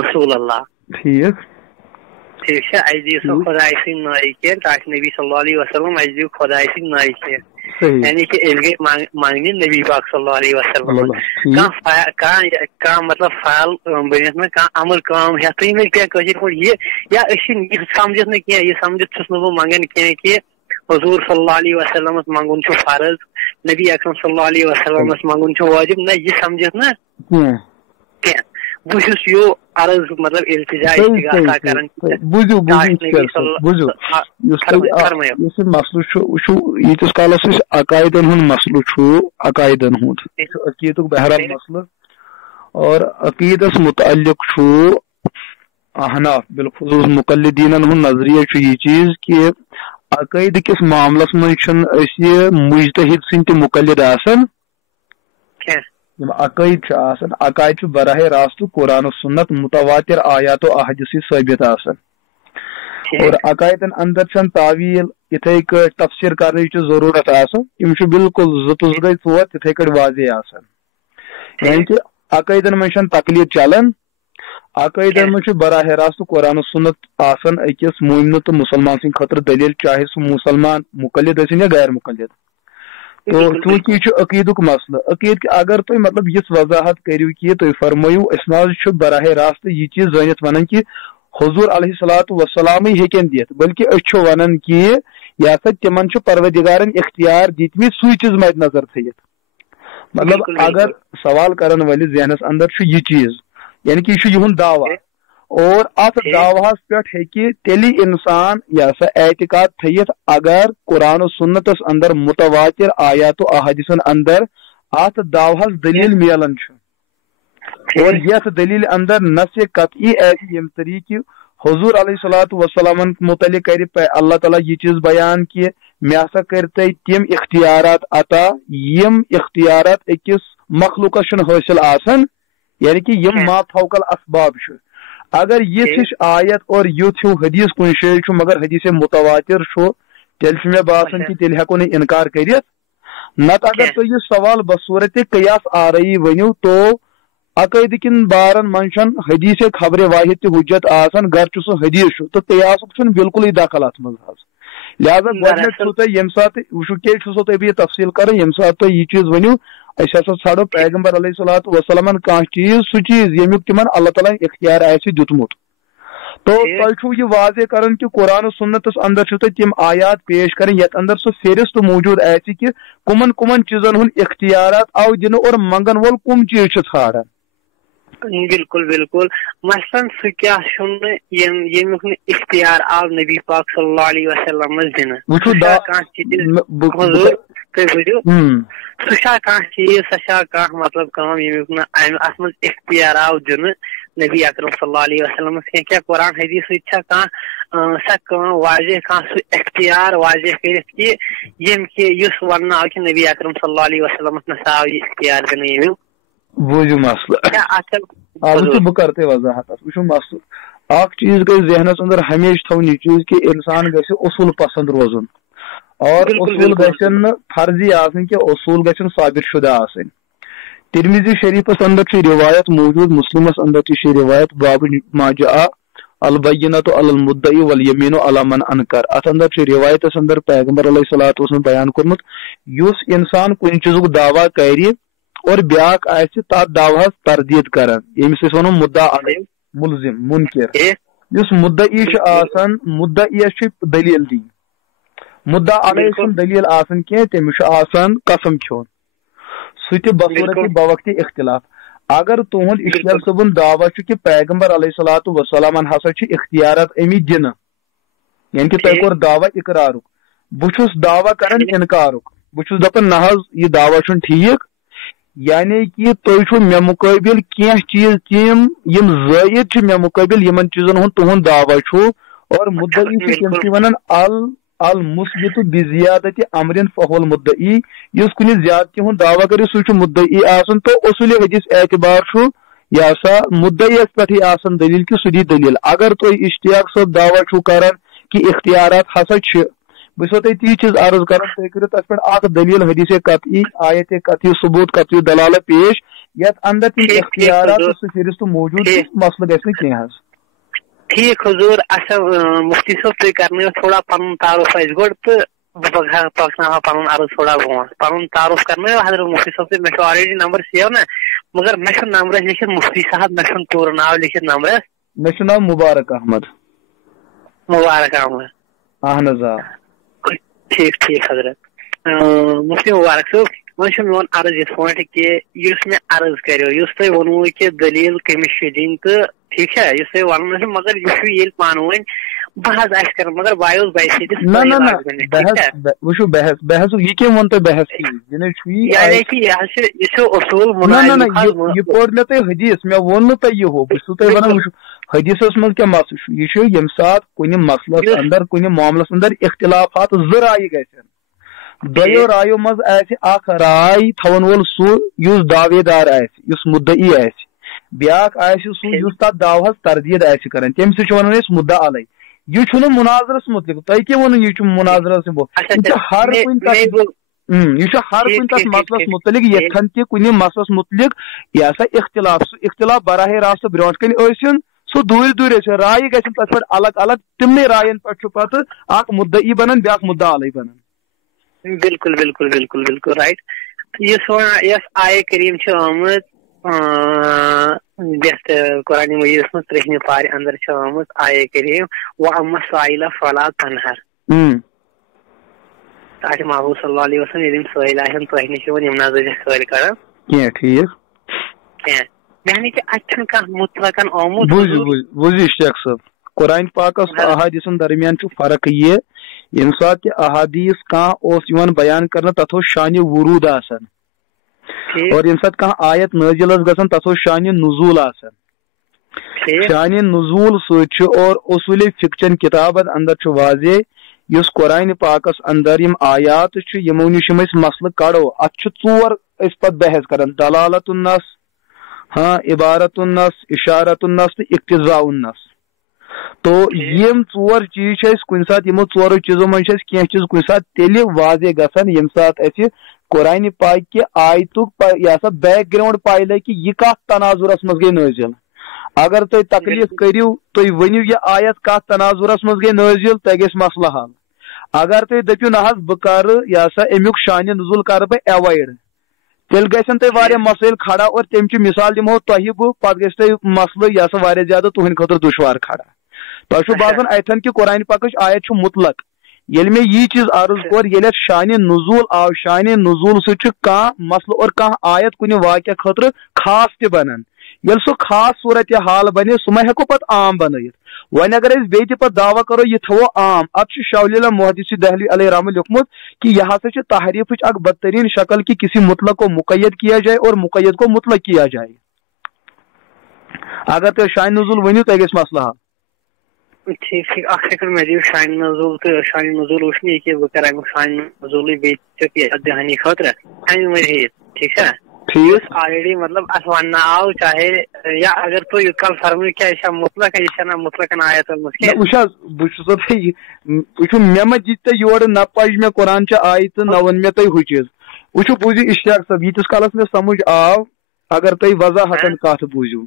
رسول اللہ ٹھیٖک چھا اَسہِ دِیِو سۄ خۄداے سٕنٛدۍ نٲے کیر تاکہِ نبی صلی اللہ علیہ وسلم اَسہِ دِیِو خۄداے سٕنٛدۍ نٲے کیر یعنی کہ أسۍ گٔے منٛگنہِ نبی پاک صلی اللہ علیہ وسلم کانٛہہ مطلب فعل بٔنِتھ نہٕ کانٛہہ عمل کٲم ہٮ۪تھٕے نہٕ کینٛہہ کٲشِر پٲٹھۍ یہِ یا أسۍ چھِ یہِ سمجھِتھ نہٕ کینٛہہ یہِ سمجھِتھ چھُس نہٕ بہٕ منٛگان کینٛہہ کہِ حضور صلی اللہ علیہ وسلمس منٛگُن چھُ فرض نبی اکرم صلی اللہ علیہ وسلمس منٛگُن چھُ واجب نہ یہِ سمجھِتھ نہٕ کینٛہہ بہٕ چھُس یہِ عرض مطلب التجا استغاثہ کران یُس مسلہٕ چھُ وٕچھو ییٖتِس کالس أسۍ عقایدن ہُنٛد مسلہٕ چھُ عقایدن ہُنٛد یہِ چھُ عقیٖدُک بہرحال مسلہٕ اور عقیٖدس متعلق چھُ احناف بالخصوٗص مقلدیٖنن ہُنٛد نظریہ چھُ یہِ چیٖز کہِ عقایدٕ کِس معاملس منٛز چھِنہٕ أسۍ مُجتہد سٕنٛدۍ تہِ مقلد آسان یِم عقاید چھِ آسان عقاید چھُ براہ راست قرآن و سنت متواتر آیات و احادیث ثٲبت آسان اور عقایدن اندر چھنہٕ تعویل یِتھے کٲٹھۍ تفسیٖر کرنٕچ ضروٗرت آسان یِم چھِ بالکل زٕ تہٕ زٕ گٔے ژور تِتھے کٲٹھۍ واضح آسان یعنی کہ عقایدن منٛز چھنہٕ تقلیٖد چلان عقایدن منٛز چھُ براہ راست قرآن و سنت آسان أکِس مومنہٕ تہٕ مُسلمان سٕنٛدِ خٲطرٕ دلیٖل چاہے سُہ مُسلمان مقلد ٲسِن یا غیر مقلد تو چوٗنٛکہِ یہِ چھُ عقیٖدُک مسلہٕ عقیٖد اگر تُہۍ مطلب یِژھ وضاحت کٔرِو کہِ تُہۍ فرمٲیِو أسۍ نہ حظ چھُ براہ راست یہِ چیٖز زٲنِتھ ونان کہِ حضوٗر علیہ الصلوۃ والسلامٕے ہیٚکن دِتھ بلکہِ أسۍ چھِ ونان کہِ یہِ ہسا تِمن چھُ پروردِگارن اختیار دِتمٕتۍ سُے چیٖز مد نظر تھٲیِتھ مطلب اگر سوال کرن وٲلِس ذہنس اندر چھُ یہِ چیٖز یعنی کہ یہِ چھُ یِہُنٛد دعوا اور اتھ دعواہس پٮ۪ٹھ ہیٚکہِ تیٚلہِ انسان یہِ ہسا اعتقاد تھٲیِتھ اگر قرآن و سنتس اندر متواتر آیات و احادیثن اندر اتھ دعواہس دلیٖل میلان چھُ اور یتھ دلیٖل اندر نص قطعی آسہِ ییٚمہِ طریٖقہٕ حضوٗر علیہ الصلوۃ والسلامن متعلق کرِ اللہ تعالیٰ یہِ چیٖز بیان کہِ مےٚ ہسا کٔرۍ تۄہہِ تِم اختیارات عطا یِم اختیارات أکِس مخلوقس چھُنہٕ حٲصِل آسان یعنی کہ یِم ما فوق الاسباب چھُ اگر یِژھ ہِش آیت اور یُتھ ہیوٗ حدیث کُنہِ جایہِ چھُ مگر حدیث متواتر چھُ تیٚلہِ چھُ مےٚ باسان کہِ تیٚلہِ ہٮ۪کو نہٕ انکار کٔرِتھ نتہٕ اگر تُہۍ یہِ سوال بصوٗرتِ قیاس آرٲیی ؤنِو تو عقایدٕ کٮ۪ن بارن منٛز چھنہٕ حدیث خبرِ واحد تہِ حجت آسان گر چھُ سُہ حدیث چھُ تہٕ قیاسُک چھُنہٕ بالکُلٕے دخل اتھ منٛز حظ لہٰذا گۄڈنیٚتھ چھُو تۄہہِ ییٚمہِ ساتہٕ وٕچھو کیٛازِ چھُسو تۄہہِ بہٕ یہِ تفصیٖل کران ییٚمہِ ساتہٕ تُہۍ یہِ چیٖز ؤنِو أسۍ ہسا ژھانڈو پیغمبر علیہ الصلوۃ والسلامن کانٛہہ چیٖز سُہ چیٖز ییٚمیُک تِمن اللہ تعالیٰ اختیار آسہِ دیُتمُت تو تۄہہِ چھُو یہِ واضح کران کہِ قرآن و سنتس اندر چھُو تۄہہِ تِم آیات پیش کرٕنۍ یتھ اندر سُہ فہرست موٗجوٗد آسہِ کہِ کٕمن کٕمن چیٖزن ہُنٛد اختیارات آو دِنہٕ اور منگن وول کٕم چیٖز چھُ ژھانڈان بالکل بالکل مثلاً سُہ کیٛاہ چھُنہٕ ییٚمیُک نہٕ اختیار آو نبی پاک صلی اللہ علیہ وسلمس دِنہٕ سُہ چھا کانٛہہ چیٖز سۄ چھا کانٛہہ مطلب کٲم ییٚمیُک نہٕ اتھ منٛز اختیار آو دِنہٕ نبی اکرم صلی اللہ علیہ وسلمس کیٛاہ قرآن حدیث سۭتۍ چھا کانٛہہ سۄ کٲم واضح کانٛہہ سُہ اختیار واضح کٔرِتھ کہِ ییٚمہِ کہِ یُس وننہٕ آو کہِ نبی اکرم صلی اللہ علیہ وسلمس نسا آو یہِ اختیار دِنہٕ ییٚمیُک بوٗزِو مسلہٕ بہٕ کرٕ تۄہہِ وضاحت اتھ وٕچھو مسلہٕ اکھ چیٖز گژھِ ذہنس اندر ہمیشہِ تھاوُن یہِ چیٖز کہِ انسان گژھِ اصوٗل پسنٛد روزُن اور اصوٗل گژھن نہٕ فرضی آسٕنۍ کینٛہہ اصوٗل گژھن ثابت شُدہ آسٕنۍ ترمذی شریفس اندر چھِ روایت موجوٗد مسلمس اندر تہِ چھِ روایت باب ما جاء البینۃ علی المدعی والیمین علی من انکر اتھ اندر چھِ روایتس اندر پیغمبر علیہ الصلوۃ والسلام بیان کوٚرمُت یُس انسان کُنہِ چیٖزُک دعوا کرِ اور بیاکھ آسہِ تتھ دعواہس تردید کران ییٚمِس أسۍ ونو مدعا علیہ ملزم منکر یُس مدعی چھُ آسان مدعیس چھِ دلیٖل دِنۍ مدعا علیہ چھُنہٕ دلیٖل آسان کینٛہہ تٔمِس چھُ آسان قسم کھیوٚن سُہ تہِ بصوٗرتِ بوقتِ اختلاف اگر تُہُنٛد اشتیاق صٲبُن دعوا چھُ کہِ پیغمبر علیہ الصلوۃ والسلامن ہسا چھِ اختیارات آمٕتۍ دِنہٕ یعنی کہ تۄہہِ کوٚر دعوا اقرارُک بہٕ چھُس دعوا کران انکارُک بہٕ چھُس دپان نہ حظ یہِ دعوا چھُنہٕ ٹھیٖک یعنی کہ تُہۍ چھُو مےٚ مُقٲبل کینٛہہ چیٖز تِم یِم زٲیِد چھِ مےٚ مُقٲبل یِمن چیٖزن ہُنٛد تُہُنٛد دعوا چھُ اور مدعی چھِ تِم چھِ ونان المثبت بزیادت امر فهو المدعی یس کن زیادتی ہند دعوی کر سہ مدعی آسن تو اصول حدیث اعتبار یہ سا مدعی پہ آسن دلیل کہ سہ دی دلیل اگر تھی اشتیاق صاحب دعوی چھو کران کہ اختیارات ہسا بس تھی تی چیز عرض کران تھی کرو تر پہ دلیل حدیث قطعی آیت قطعی ثبوت قطعی دلالہ پیش یت اندر تم اختیارات سہ فہرست موجود مسئلہ گھس نا کیٚنٛہہ حظ ٹھیک حضور اچھا مفتی صاحب تھی کرنے تھوڑا پن تعارف اس گوڑ تو پکناوا پن عرض تھوڑا برونٹ پن تعارف کرنے حضرت مفتی صاحب سے مجھے آلریڈی نمبر سیو نا مگر مجھے نمبر لکھت مفتی صاحب مجھے پورا ناو لکھت نمبر مجھے ناو مبارک احمد اہن حظ ٹھیک ٹھیک حضرت مفتی مبارک صاحب وۄنۍ میون عرض یِتھ پٲٹھۍ کہِ یُس مےٚ عرض کَریو یُس تۄہہِ ووٚنوُ کہِ دٔلیٖل کٔمِس چھِ دِنۍ تہٕ ٹھیٖک چھا یُس تۄہہِ وَنُن چھُ مگر یہِ چھُ ییٚلہِ پانہٕ ؤنۍ بہٕ حظ آسہِ کران مگر بہٕ اوس بایہِ سۭتۍ وٕچھو بحث یہِ کیٚم ووٚن تۄہہِ بحث یعنی کہِ یہِ حظ چھُ یہِ چھُ اصوٗل یہِ پوٚر مےٚ تۄہہِ حدیث مےٚ ووٚن نہٕ تۄہہِ یہِ ہُہ بہٕ چھُسو تۄہہِ وَنان وٕچھو حدیثس منٛز کیٛاہ مسلہٕ چھُ یہِ چھُ ییٚمہِ ساتہٕ کُنہِ مسلس اندر کُنہِ معاملس اندر اختلافات زٕ رایہِ گژھن دۄیو رایو منٛز آسہِ اکھ راے تھاون وول سُہ یُس دعوے دار آسہِ یُس مدعی آسہِ بیاکھ آسہِ سُہ یُس تتھ دعوہس تردید آسہِ کران تٔمۍ سۭتۍ چھِ ونان أسۍ مدعا علیہ یہِ چھُنہٕ مُناظرس متعلق تۄہہِ کیٛاہ ووٚنوٕ یہِ چھُ مُناظرس یہِ چھُ ہر کُنہِ تتھ مسلس متعلق یتھن تہِ کُنہِ مسلس متعلق یہِ ہسا اختلاف سُہ اختلاف براہ راست برونٛٹھ کَنہِ ٲسِن سُہ دوٗرِ دوٗرِ ٲسِن رایہِ گژھن تتھ پٮ۪ٹھ الگ الگ تِمنٕے راین پٮ۪ٹھ چھُ پتہٕ اکھ مدعی بنان بیاکھ مدعا علیہ بنان بالکل بالکل بالکل بالکل رائٹ یس آیے کریم چھ آمت یتھ قرآن مجیدس مز 13 پارِ اندر چھ آمت آیے کریم واما السائل فلا تنہر تاکہ محبوب صلی اللہ علیہ وسلم ییٚلہِ سٲیل آسن تۄہہِ نِش یِوان یِم نہ حظ ٲسۍ سٲیل کران کینٛہہ ٹھیٖک کینٛہہ یعنی کہ اتھ چھُنہٕ کانٛہہ مطلقن آمُت بوٗزِو اشتیاق صٲب قرآن پاکس تہٕ احادیثن درمیان چھُ فرق یہِ ییٚمہِ ساتہٕ تہِ احادیث کانٛہہ اوس یِوان بیان کرنہٕ تتھ اوس شانہِ ورود آسان اور ییٚمہِ ساتہٕ کانٛہہ آیت نٲزِل ٲس گژھان تتھ اوس شانہِ نزول آسان شانہِ نزول سۭتۍ چھُ اور اصوٗلِ فِقچن کِتابن اندر چھُ واضح یُس قرآن پاکس اندر یِم آیات چھِ یِمو نِش یِم أسۍ مسلہٕ کڑو اتھ چھِ ژور أسۍ پتہٕ بحث کران دلالت النص عبارت النص اشارت النص تہٕ اقتضاء النص تو یم ژور چیز چھِ أسۍ کُنہِ ساتہٕ یِمو ژورو چیٖزو منٛز چھِ أسۍ کینٛہہ چیٖز کُنہِ ساتہٕ تیٚلہِ واضح گژھان ییٚمہِ ساتہٕ اَسہِ قرآنِ پاک کہِ آیتُک یہِ ہسا بیک گراوُنڈ پاے لگہِ کہِ یہِ کتھ تناظُرس منٛز گٔے نٲزِل اگر تُہۍ تکلیف کٔرِو تُہۍ ؤنِو یہِ آیت کتھ تناظُرس منٛز گٔے نٲزِل تۄہہِ گژھِ مسلہٕ حل اگر تُہۍ دٔپِو نہ حظ بہٕ کرٕ یہِ ہسا امیُک شانہِ نزول کرٕ بہٕ ایوایڈ تیٚلہِ گژھن تۄہہِ واریاہ مسٲیل کھڑا اور تمچہِ مثال دِمہو تۄہہِ بہٕ پتہٕ گژھِ تۄہہِ مسلہٕ یہِ ہسا واریاہ زیادٕ تُہنٛدِ خٲطرٕ دُشوار کھڑا تۄہہِ چھُو باسان اتھن کہِ قرآن پاکٕچ آیت چھُ مطلق ییٚلہِ مےٚ یی چیٖز عرض کوٚر ییٚلہِ اتھ شانہِ نزول آو شانہِ نزول سۭتۍ چھُ کانٛہہ مسلہٕ اور کانٛہہ آیت کُنہِ واقعہ خٲطرٕ خاص تہِ بنان ییٚلہِ سُہ خاص صوٗرت حال بنہِ سُہ ما ہٮ۪کو پتہٕ عام بنٲیِتھ وۄنۍ اگر أسۍ بیٚیہِ تہِ پتہٕ دعویٰ کرو یہِ تھاوو عام اتھ چھُ شاولِلہ محدث دہلوی علیہ رحمہ لیوکھمُت کہ یہ ہسا چھِ تحریفٕچ اکھ بدترین شکل کہ کسی مطلق کو مقید کیا جائے اور مقید کو مطلق کیا جائے اگر تُہۍ شانہِ نزول ؤنِو تۄہہِ گژھِ مسلہٕ حل ٹھیک ٹھیک اکھ سیکنڈ مےٚ دِیِو شانہِ نزول تہٕ شانہِ نزول وٕچھ مےٚ ییٚکیٛاہ بہٕ کرٕ امیُک شانہِ نزولٕے بیٚیہِ دہانی خٲطرٕ اَمہِ ؤرۍ ٹھیک چھا ٹھیک آلریڈی مطلب اتھ وننہٕ آو چاہے یا اگر تُہۍ یوٗت کال فرمٲیِو کیٛاہ یہِ چھا مطلق یہِ چھنا مطلقن آیتن منٛز کینٛہہ وٕچھ حظ بہٕ چھُسو تۄہہِ وٕچھِو مےٚ ما دِتۍ تۄہہِ یورٕ نہ پَجہِ مےٚ قرآن چہِ آیتہٕ نہ ووٚن مےٚ تۄہہِ ہُہ چیٖز وٕچھِو بوٗزِو اشتیاق صٲب ییٖتِس کالس مےٚ سمجھ آو اگر تۄہہِ وضاحتن کتھ بوٗزِو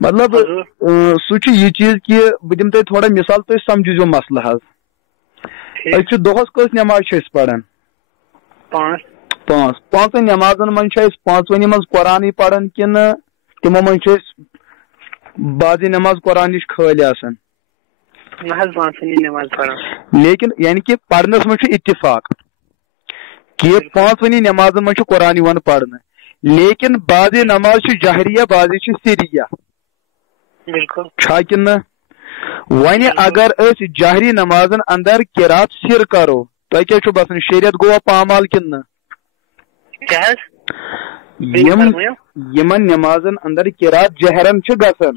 مطلب سُہ چھُ یہِ چیٖز کہِ بہٕ دِمہٕ تۄہہِ تھوڑا مثال تُہۍ سمجھِزیو مسلہٕ حظ أسۍ چھِ دۄہس کٔژ نٮ۪ماز چھِ أسۍ پران پانٛژن نٮ۪مازن منٛز چھِ أسۍ پانٛژوٕنی منٛز قرآنٕے پران کِنہٕ تِمو منٛز چھِ أسۍ بعضے نٮ۪ماز قرآن نِش خٲلی آسان لیکن یعنی کہ پرنس منٛز چھُ اتفاق کہ پانٛژوٕنی نٮ۪مازن منٛز چھُ قرآن یِوان پرنہٕ لیکن بعضے نماز چھِ جہریہ بعضے چھِ سریہ چھا کِنہٕ وۄنۍ اگر أسۍ جہری نمازن اندر قرات سر کرو تۄہہِ کیٛاہ چھُو باسان شریعت گوٚوا پامال کِنہٕ یِمن نمازن اندر قرات جہرن چھِ گژھان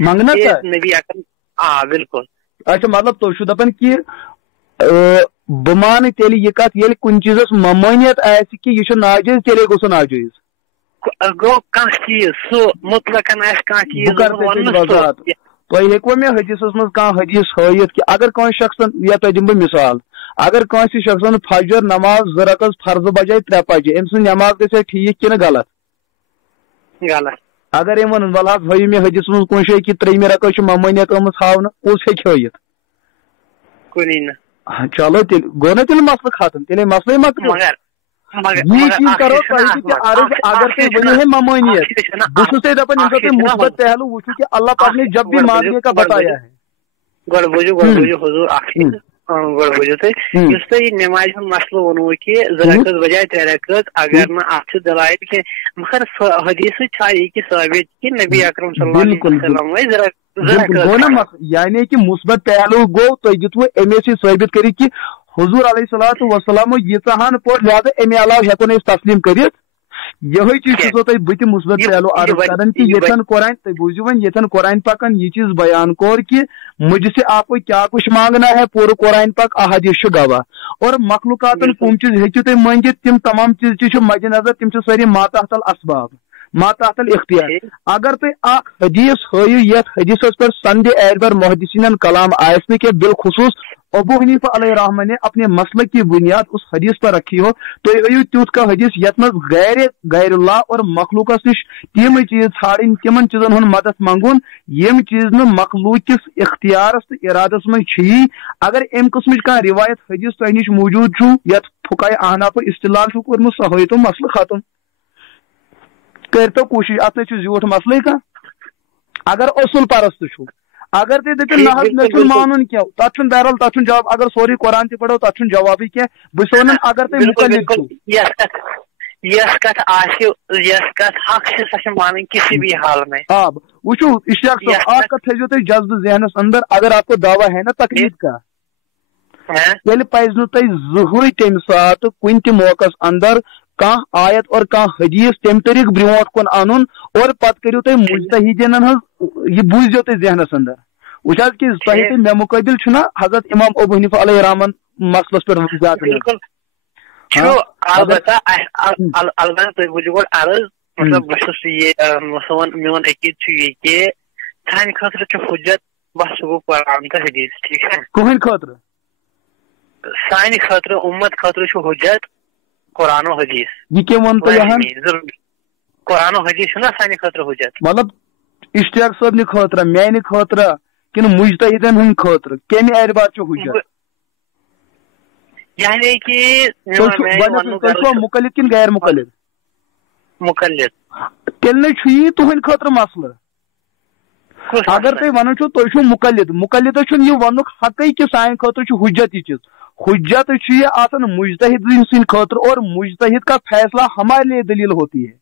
نبی اکرم بالکل اچھا مطلب تُہۍ چھِو دپان کہِ بہٕ مانہٕ تیٚلہِ یہِ کتھ ییٚلہِ کُنہِ چیٖزس ممٲنیت آسہِ کہِ یہِ چھُ ناجٲیز تیٚلے گوٚو سُہ ناجٲیز گوٚو کانٛہہ چیٖز سُہ مطلقن آسہِ کانٛہہ چیٖز تۄہہِ ہیٚکوا مےٚ حدیثس منٛز کانٛہہ حدیث ہٲیِتھ کہِ اگر کٲنٛسہِ شخصن یا تۄہہِ دِمہٕ بہٕ مثال اگر کٲنٛسہِ شخصن فجر نماز 2 رکعت فرضہٕ بجاے 3 پجہِ أمۍ سٕنٛز نماز گژھِ ٹھیٖک کِنہٕ غلط اگر أمۍ ووٚن وَلہٕ حظ ہٲیِو مےٚ حدیثس منٛز کُنہِ جایہِ کہِ 3مہِ رکعت چھِ ممٲنیت آمٕژ ہاونہٕ کُس ہیٚکہِ ہٲیِتھ کُنی نہٕ چلو تیٚلہِ گوٚو نا تیٚلہِ مسلہٕ ختم تیٚلے مسلے مۄکلیو یی چیٖز کرو تۄہہِ تہِ عرض اگر تُہۍ ؤنِو ہے ممٲنیت بہٕ چھُس تۄہہِ دپان ییٚمہِ ساتہٕ تُہۍ مثبت پہلو وٕچھو کہ اللہ پاک نے جب بھی مانگنے کا بتایا ہے گۄڈٕ بوٗزِو حضوٗر اکھ چیٖز گۄڈٕ بوٗزِو تُہۍ یُس تۄہہِ نٮ۪مازِ ہُنٛد مسلہٕ ووٚنوٕ کہِ 2 رکعت بجاے 3 رکعت اگر نہٕ اتھ چھِ دلایل کینٛہہ مگر حدیث چھا یہِ کہِ ثٲبت کہِ نبی اکرم صلی اللہ علیہ وسلم وۄنۍ گوٚو نا مسلہٕ یعنی کہ مثبت پہلو گوٚو تۄہہِ دِتوٕ اَمے سۭتۍ ثٲبت کٔرِتھ کہِ حضور علیہ الصلوۃ والسلام ییٖژاہن پوٚر لہذا اَمہِ علاوٕ ہٮ۪کو نہٕ أسۍ تسلیٖم کٔرِتھ یہے چیٖز چھُسو تۄہہِ بہٕ تہِ مثبت پہلو عرض کران کہ ییٚتٮ۪ن قرآن تُہۍ بوٗزِو وۄنۍ ییٚتٮ۪ن قرآن پاکن یہ چیٖز بیان کوٚر کہ مجھ سے آپ کو کیا کچھ مانگنا ہے پوٗرٕ قرآن پاک احادیث چھُ گواہ اور مخلوقاتن کُم چیٖز ہیٚکِو تُہۍ مٲنگِتھ تِم تمام چیٖز تہِ چھِ مدِ نظر تِم چھِ سٲری ماتحت الاسباب ماتحت الاختیار اگر تُہۍ اکھ حدیث ہٲیِو یتھ حدیثس پٮ۪ٹھ سندِ اعتبار محدثینن کلام آسہِ نہٕ کینٛہہ بالخصوص ابو حنیفہ علیہ رحمہ نے اپنے مسلک کی بنیاد اس حدیث پر رکھی ہو تو یہ تیوت کا حدیث یت مز غیر اللہ اور مخلوقس نش تم چیز ژھانڈن تمن چیزن ہند مدد منگن یم چیز نہ مخلوق کس اختیارس تو ارادس من چھی اگر ام قسمچ کان روایت حدیث تہ نش موجود چھو یت فقہاء احناف استدلال چھو کورمت سہ ہوئی تو مسئلہ ختم کرتو کوشش ات زیوٹھ مسئلے کا اگر اصول پرست چھو اگر تھی دپو نہ حظ مے مانن کی تک بہرحال تک جواب اگر سوری قرآن تہ پڑھو تک جوابی کی بس ون اگر تھی مقلد یس کت حق سے مانن کسی بھی حال میں وچو اشتیاق صاحب آپ کت تھو تھی جذبہ ذہنس اندر اگر آپ کو دعویٰ ہے نا تقلید کا تیل پز نئی زہن تمہ سات کن تہ موقع اندر کان آیت اور کان حدیث تم طریق برونٹ کن ان اور پتہ کرو تھی مجتہدین یہ بوزو تھی ذہنس اندر وچ حظ کہ تہ مے مقابل چھنا حضرت امام ابو حنیفہ علیہ رحمن مسلس پر زیادہ بالکل البتہ تھی بوزو گۄڈٕ عرض مطلب بہٕ چھُس یہِ میون عقیٖد چھُ یہِ کہِ سانہِ خٲطرٕ چھُ حجت بس سُہ گوٚو قرآن تہٕ حدیث ٹھیٖک چھا کٕہٕنٛدِ خٲطرٕ سانہِ خٲطرٕ اُمت خٲطرٕ چھُ حجت قرآن و حدیث یہ کیا ونتا یہاں قرآن و حدیث چھُنہ سانہِ خٲطرٕ حجت مطلب اشتیاق صٲبنہِ خٲطرٕ میانہِ خٲطرٕ کِنہٕ مجتہدن ہٕنٛدِ خٲطرٕ کمہِ اعتبار چھُ حجت یعنی کہ مقلد کن غیر مقلد مقلد تیل نی یہ تہند خاطر مسئلہ اگر تھی ون تھی مقلد مقلدس یہ ون حقی کہ سان خاطر حجت یہ چیز حجت یہ آسان مجتہد سند خاطر اور مجتہد کا فیصلہ ہمارے لیے دلیل ہوتی ہے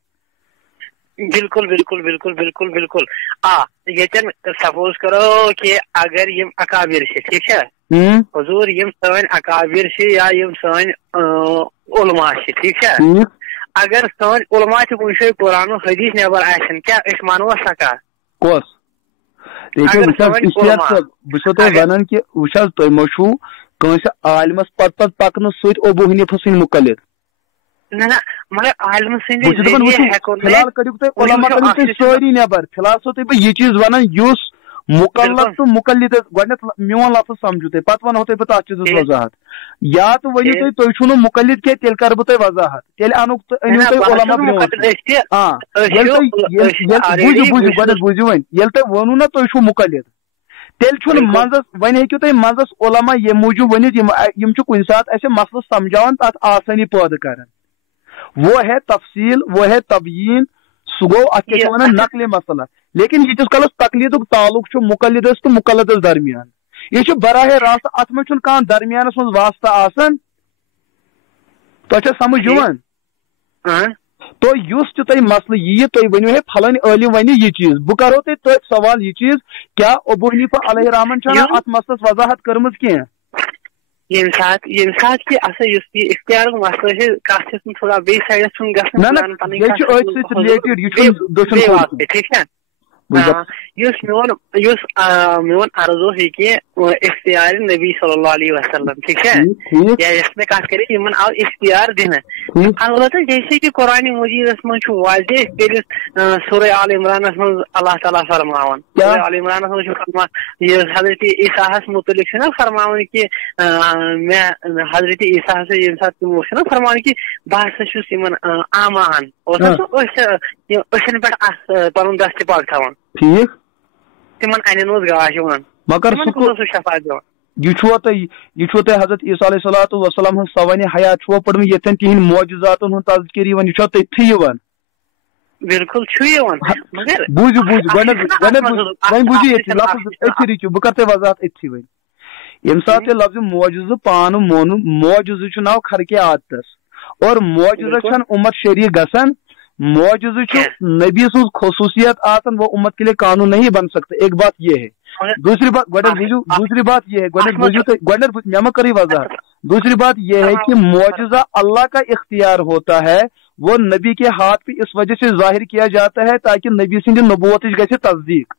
بالکل بالکل بالکل بالکل بالکل یتن سپوز کرو کہ اگر یم اکابر ٹھیک ہے حضور یم سن اکابر یا یم سن علماء ٹھیک ہے اگر سن علماء کن جائے قرآن و حدیث نبر آن کیا مانوا سا کس بہت ونان کہ وچ تھی مشہور کنس عالمس پت پت پکن ست ابو حنیفہ سن مقلد مگر عالم فلحال کڑو تھی علماء ساری نبر فلحال سو تھی یہ چیز ونان اس مقلد تو مقلد گۄڈنیتھ میون لفظ سمجھو تھی پتہ ونو تھی بہ تتھ چیزس وضاحت یا تو ونو تھی چھو نہٕ مقلد کی تیل کر بہ تھی وضاحت تیل انو تھی علماء بوزو ون یل تھی ونو نا تھی چھو مقلد تیل چھو منزس ون ہیکو تھی منزس علماء یہ موجود ونت یم کن سات اسے مسئلہ سمجھاون تک آسانی پٲدٕ کران وہ ہے تفصیل وہ ہے تبیین سہ گو ات ونان نقل مسئلہ لیکن یتس کالس تقلید تعلق مقلدس تو مقلدس درمیان یہ براہ راست ات من کان درمیانس من واسطہ آسان تہ سمجھ یوان تو اس تہ مسئلہ یہ تھی ونو ہے فلن عالم ون یہ چیز بہ کرو تھی سوال یہ چیز کیا ابو حنیفہ علیہ رحمن چھا ات مسئلس وضاحت کرمز کی یم سات کہ اختیار مسئلہ کت تھوڑا بیس سائڈس ٹھیک ہے میون عرض کہ اختیار نبی صلی اللہ علیہ وسلم ٹھیک ہے یا اس میں کات کرے یمن آو اختیار دینہ البتہ جیسے کہ قرآن مجید من واضح تیل سورہ آل عمران من اللہ تعالیٰ فرماون سورہ آل عمران من یہ حضرت عیسیٰ متعلق نا فرماون کہ میں حضرت عیسیٰ سے یم سات تمو فرماون کہ بہت چھس یمن آمان أچھن پہ پن دست پاک تھوان ٹھیک تمن انن گاش یوان مگر سہ شفاعت دِوان یہ حضرت عیسیٰ علیہ الصلوۃ والسلام ہن سوانِ حیات چھو پڑھ یتن تہند معجزاتن ہن تذکر یوان یہ تھی یوان بالکل مگر بوجھو رکو بہ کرتے وضاحت اتھی ون یم سات لفظ معجزہ پان مون معجزہ چھ ناو خرق عادتس اور معجزہ چھن امت شریک گسن معجزہ نبی سن خصوصیت آسن وہ امت کے لیے قانون نہیں بن سکتے ایک بات یہ ہے دوسری بات یہ ہے کری وضاحت دوسری بات یہ ہے کہ معجزہ اللہ کا اختیار ہوتا ہے وہ نبی کے ہاتھ پہ اس وجہ سے ظاہر کیا جاتا ہے تاکہ نبی سند نبوت گژھِ تصدیق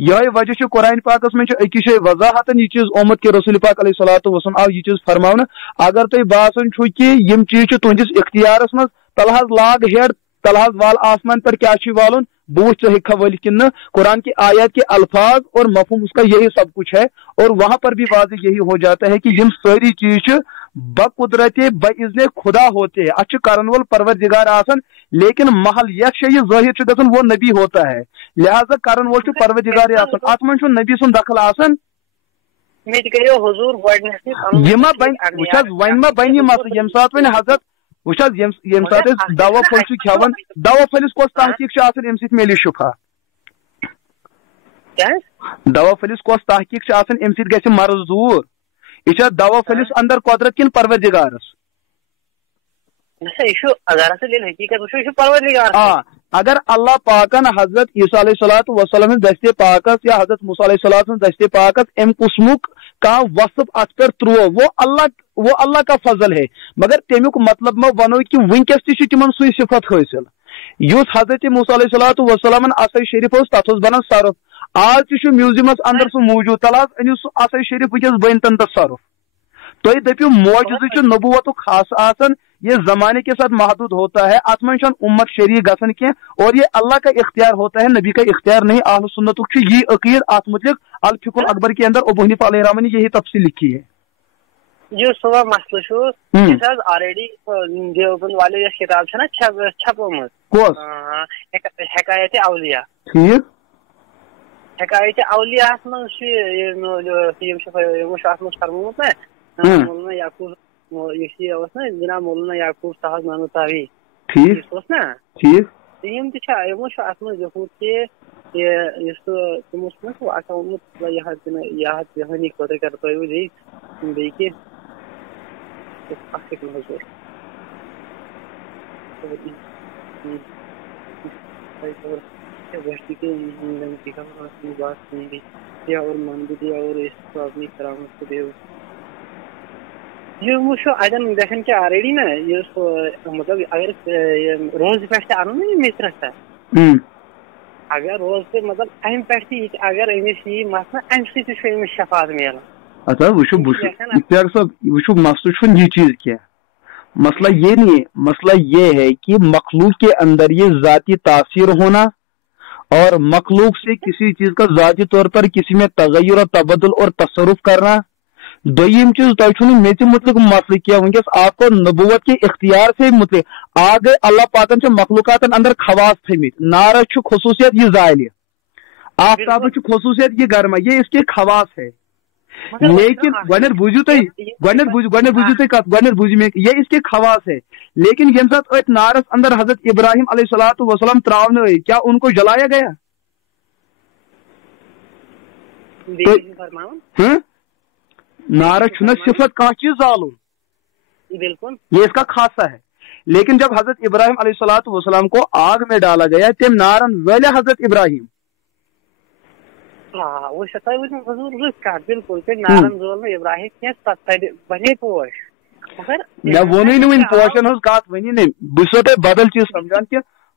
یہ وجہ سے قرآن پاکس میں اکس جائے وضاحت یہ چیز آمد کہ رسول پاک علیہ الصلوۃ والسلام آو یہ چیز فرماؤن اگر تہ باسان چھو کہ یم چیز تہندس اختیارس مز تلحظ لاگ ہیڈ تلحظ وال آسمان پر کیا والن بوچھ ژٕ ہیٚککھا ولِتھ کِنہٕ قرآن کی آیات کے الفاظ اور مفہوم اس کا یہی سب کچھ ہے اور وہاں پر بھی واضح یہی ہو جاتا ہے کہ یم ساری چیز بقدرت باذن خدا ہوتے ہیں اتھ کرن وول پروردگار آسان لیکن محل یتھ شے ظاہر گژھان وہ نبی ہوتا ہے لہذا کرن وول پروردگار آسان ات من نبی سن دخل آسان یہ ما بن یہ مسئلہ یم سات ون حضرت وچھا یم سات دوا پھل کھیون دوا پھلس کس تحقیق ام سی میلی شفا دوا پھلس کس تحقیق ام سی گژھِ مرض دور یہ دوا پھلس اندر قدرت کن پروردگارس اگر اللہ پاکن حضرت عیسیٰ علیہ الصلوۃ والسلام دست پاکس یا حضرت موسیٰ علیہ السلام دست پاکس ام قسمک کا وصف ات پر ترو وہ اللہ کا فضل ہے مگر تمیک مطلب ما ونو کہ ونکس تمن سی صفت حاصل یس حضرت موسیٰ علیہ الصلوۃ والسلام عصا شریف تر بنان صرف آج تہ میوزیمس اندر سہ موجود تلحظ انو سہ عصا شریف ونکس بن تن تر صرف تھی دپیو معجزہ نبوت خاص آسن یہ زمانے کے ساتھ محدود ہوتا ہے ات من امت شریک گھن کی اور یہ اللہ کا اختیار ہوتا ہے نبی کا اختیار نہیں اہل سنت یہ عقید ات متعلق الفقہ الاکبر کے اندر ابو حنیفہ علیہ رحمہ نے یہی تفصیل لکھی ہے جو سوا مسئلہ آلریڈی دیوبند والے یہ کتاب نا چھپومت حکایت اولیاء ٹھیک حکایت اولیاء من فرموت نا مولانا یعقوب نا جناب مولانا یعقوب صاحب نانوتاوی ٹھیک نا ٹھیک تم تمو ات من لیکھمت کہ تمو اکاؤنٹ یہانی خاطر کر تھی بیٚیہِ اور من بھی دیا اور اس کو اپنی کرامت کو دے یہ اتن گھن کہ آلریڈی نا یہ مطلب اگر روز پہ ان مترس اگر روز پہ مطلب ام پہ اگر امس یہ مسئلہ ام سی شفاعت ملان اچھا اختیار صاحب مسئلہ یہ چیز کیا مسئلہ یہ نہیں ہے مسئلہ یہ ہے کہ مخلوق کے اندر یہ ذاتی تاثیر ہونا اور مخلوق سے کسی چیز کا ذاتی طور پر کسی میں تغیر اور تبدل اور تصرف کرنا دویم چیز تھی مے متعلق مسئلہ کیا ونکس آپ کو نبوت کے اختیار سے متعلق آگے اللہ پاکن سے مخلوقات اندر خواص تھمت نارس خصوصیت یہ زالہ آفتاب خصوصیت یہ گرما یہ اس کے خواص ہے لیکن بوجھو تھی یہ اس کے خواص ہے لیکن یم سات ات نارس اندر حضرت ابراہیم علیہ الصلوۃ والسلام تراؤن کیا ان کو جلایا گیا نارس چھنا صفت کانٛہہ چیز زالون بالکل یہ اس کا خاصہ ہے لیکن جب حضرت ابراہیم علیہ الصلوۃ والسلام کو آگ میں ڈالا گیا تم نارن ویلے حضرت ابراہیم بالکل نارن زول ابراہیم بنے پوش میں ون پوشن ہز کت ونی نہیں بہت تہ بدل چیز سمجھان کہ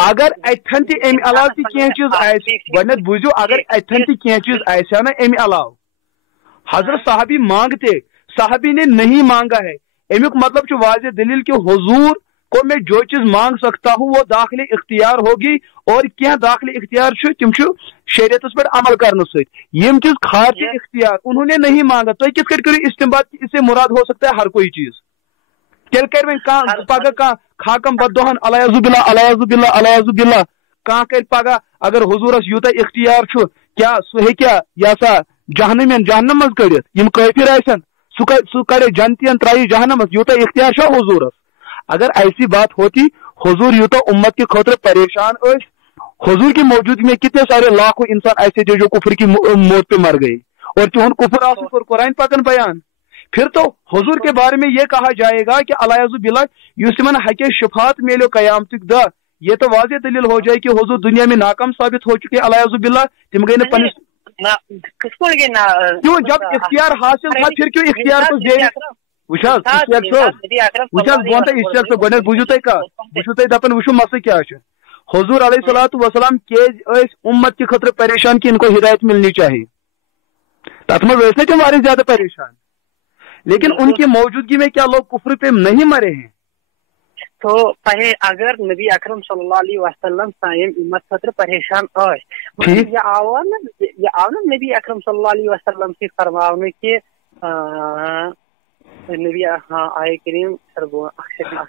اگر اتن تہ امہ علاوہ تہ کینٛہہ چیز آسہِ گۄڈنیٚتھ بوٗزِو اگر اتن تہ کینٛہہ چیز آسہِ نا امہ علاوہ حضرت صحابی مانگتے صحابی نے نہیں مانگا ہے امیک مطلب چھُ واضح دلیل کہ حضور کو میں جو چیز مانگ سکتا ہوں وہ داخل اختیار ہوگی اور کیا داخل اختیار تم شریعت پہ عمل کرنے ستم چیز خارج اختیار انہوں نے نہیں مانگا تو کس کر کرو استعمال اس سے مراد ہو سکتا ہے ہر کوئی چیز تیل کر پگہ کھاکم بدوہن الیاذ باللہ الیاذ باللہ الیاذ باللہ کان کر پگہ اگر حضورس یوتہ اختیار چھُ کیا سہ ہیکیا یہ سا جہنم مز کڑت یم کافر آسن سہ کڑے جنتین ترائی جہنمس یوتہ اختیار چھا حضورس اگر ایسی بات ہوتی حضور یوتہ امت کے خاطر پریشان اس حضور کی موجودگی میں کتنے سارے لاکھوں انسان ایسے تھے جو کفر کی موت پہ مر گئے اور تہن کفر آسو اور قرآن پاکن بیان پھر تو حضور کے بارے میں یہ کہا جائے گا کہ الیاذ باللہ یوسمن حق شفاعت میلو قیامتک دہ یہ تو واضح دلیل ہو جائے کہ حضور دنیا میں ناکام ثابت ہو چکے الیاذ باللہ تم گئی نا کیوں جب اختیار حاصل تھا پھر کیوں اختیار کو دے بوزو تھی کت بو تھی دپان وچو مسئلہ کیا حضور علیہ الصلوۃ والسلام کیز امت کے خطر پریشان کہ ان کو ہدایت ملنی چاہیے تک مز نا تم واریاہ زیادہ پریشان لیکن ان کی موجودگی میں کیا لوگ کفر پہ نہیں مرے ہیں تو پہلے اگر نبی اکرم صلی اللہ علیہ وسلم سائن امت خطر پریشان یہ آو نا نبی اکرم صلی اللہ علیہ وسلم سے فرمانے کہ نبی ہاں آئے کریم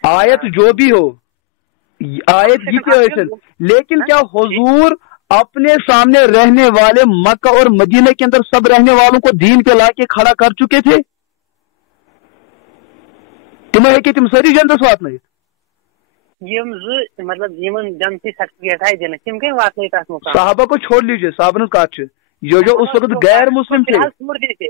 آیت جو بھی ہو آیت جیتے لیکن کیا حضور اپنے سامنے رہنے والے مکہ اور مدینہ کے اندر سب رہنے والوں کو دین پہ لا کے کھڑا کر چکے تھے تمہیں کہ تم ساری جنت واتن مطلب جنتی سرٹیفکیٹ آئی دینا تم کہیں واتن صحابہ کو چھوڑ لیجیے صحابہ کات جو اس وقت غیر مسلم تھے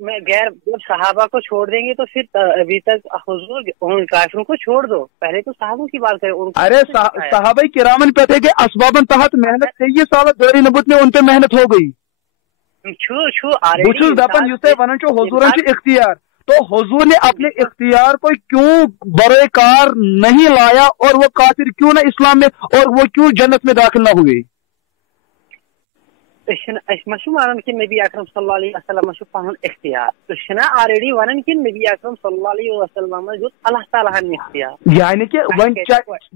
میں غیر جب صحابہ کو چھوڑ دیں گے تو پھر ابھی تک حضور ان کافروں کو چھوڑ دو پہلے تو صحابوں کی بات کریں ارے صحابہ کرامن پہ تھے کہ اسبابن تحت محنت 23 سال دور نبوت میں ان پہ محنت ہو گئی دپان یس تھی ونان حضورن اختیار تو حضور نے اپنے اختیار کو کیوں برائے کار نہیں لایا اور وہ کافر کیوں نہ اسلام میں اور وہ کیوں جنت میں داخل نہ ہوئے ونان کہ نبی اکرم صلی اللہ علیہ وسلم پن اختیار آلریڈی ونان کہ نبی اکرم صلی اللہ علیہ وسلم اللہ تعالیٰ اختیار یعنی کہ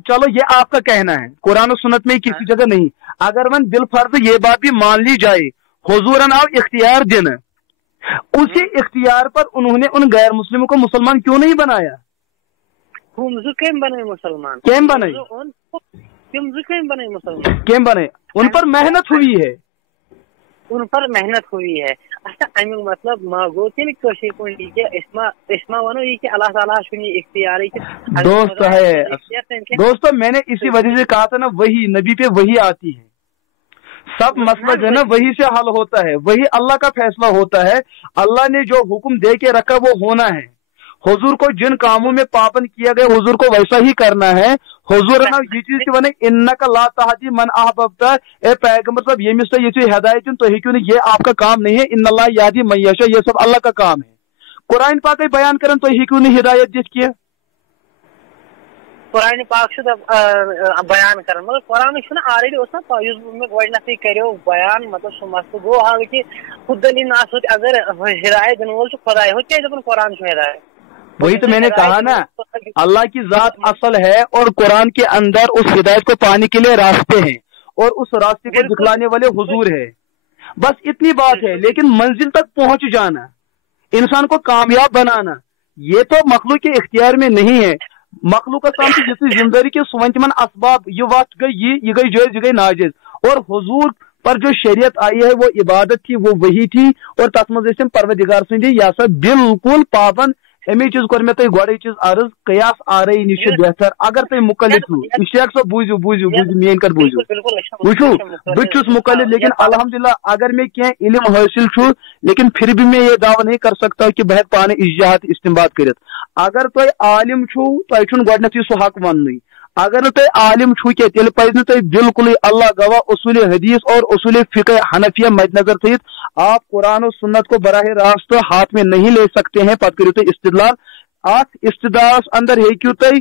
چلو یہ آپ کا کہنا ہے قرآن و سنت میں کسی جگہ نہیں اگر ون بالفرض یہ بات بھی مان لی جائے حضورن آو اختیار دینا اسی اختیار پر انہوں نے ان غیر مسلموں کو مسلمان کیوں نہیں بنایا کیم بنے ان پر محنت ہوئی ہے ان پر محنت ہوئی ہے اچھا امیک مطلب ما گو تیل کشیر کن اسما ونو یہ کہ اللہ تعالیٰ اختیار دوستو میں نے اسی وجہ سے کہا تھا نا وہی نبی پہ وہی آتی ہے سب مسئلہ جو ہے نا وہی سے حل ہوتا ہے وہی اللہ کا فیصلہ ہوتا ہے اللہ نے جو حکم دے کے رکھا وہ ہونا ہے حضور کو جن کاموں میں پابند کیا گیا حضور کو ویسا ہی کرنا ہے حضور یہ چیز کی ونان انک لا تہدی من احببت اے پیغمبر صاحب یمس تہ یہ ہدایت دن تو ہیکو یہ آپ کا کام نہیں ہے ان اللہ یہدی من یشاء یہ سب اللہ کا کام ہے قرآن پاک بیان کرن تو ہیکو نہیں ہدایت دت کی قرآن پاک بیان کرن مگر قرآن آلریڈی اس میں گۄڈنیٚتھٕے کریو بیان مطلب سہ مسئلہ گو حال کہ خود دلی ناس اگر ہدایت دن وول خدائے ہو کیا دپان قرآن ہدایت وہی تو میں نے کہا نا اللہ کی ذات اصل ہے اور قرآن کے اندر اس ہدایت کو پانے کے لیے راستے ہیں اور اس راستے کو دکھلانے والے حضور ہے بس اتنی بات ہے لیکن منزل تک پہنچ جانا انسان کو کامیاب بنانا یہ تو مخلوق کے اختیار میں نہیں ہے مخلوق کا کام جس زمداری کے سوچ من اسباب یہ وقت گئی یہ گئی جائز یہ گئی ناجائز اور حضور پر جو شریعت آئی ہے وہ عبادت تھی وہ وہی تھی اور تس مز پروردگار سندی یہ سا بالکل پابند امی چیز کور میں تھی گوڑے چیز عرض قیاس آرائی نش بہتر اگر تھی مقلد چھو اشتیاق صاحب بوزو مین کر بوزو وچھو بچس مقلد لیکن الحمدللہ اگر میں کیا علم حاصل چھو لیکن پھر بھی میں یہ دعوی نہیں کر سکتا کہ بہت پانے اجتہاد استنباط کرت اگر تھی عالم چھو تھی چھن گوڑنیتھٕے سہ حق وننٕے اگر نہ تھی عالم چھو کہ تیل پز نہ تھی بالکل اللہ گواہ اصول حدیث اور اصول فقہ حنفیہ مد نظر تھیت آپ قرآن و سنت کو براہ راست ہاتھ میں نہیں لے سکتے ہیں پتہ کرو تھی استدلال ات استدلالس اندر ہیکو تھی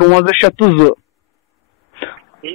5302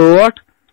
8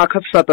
107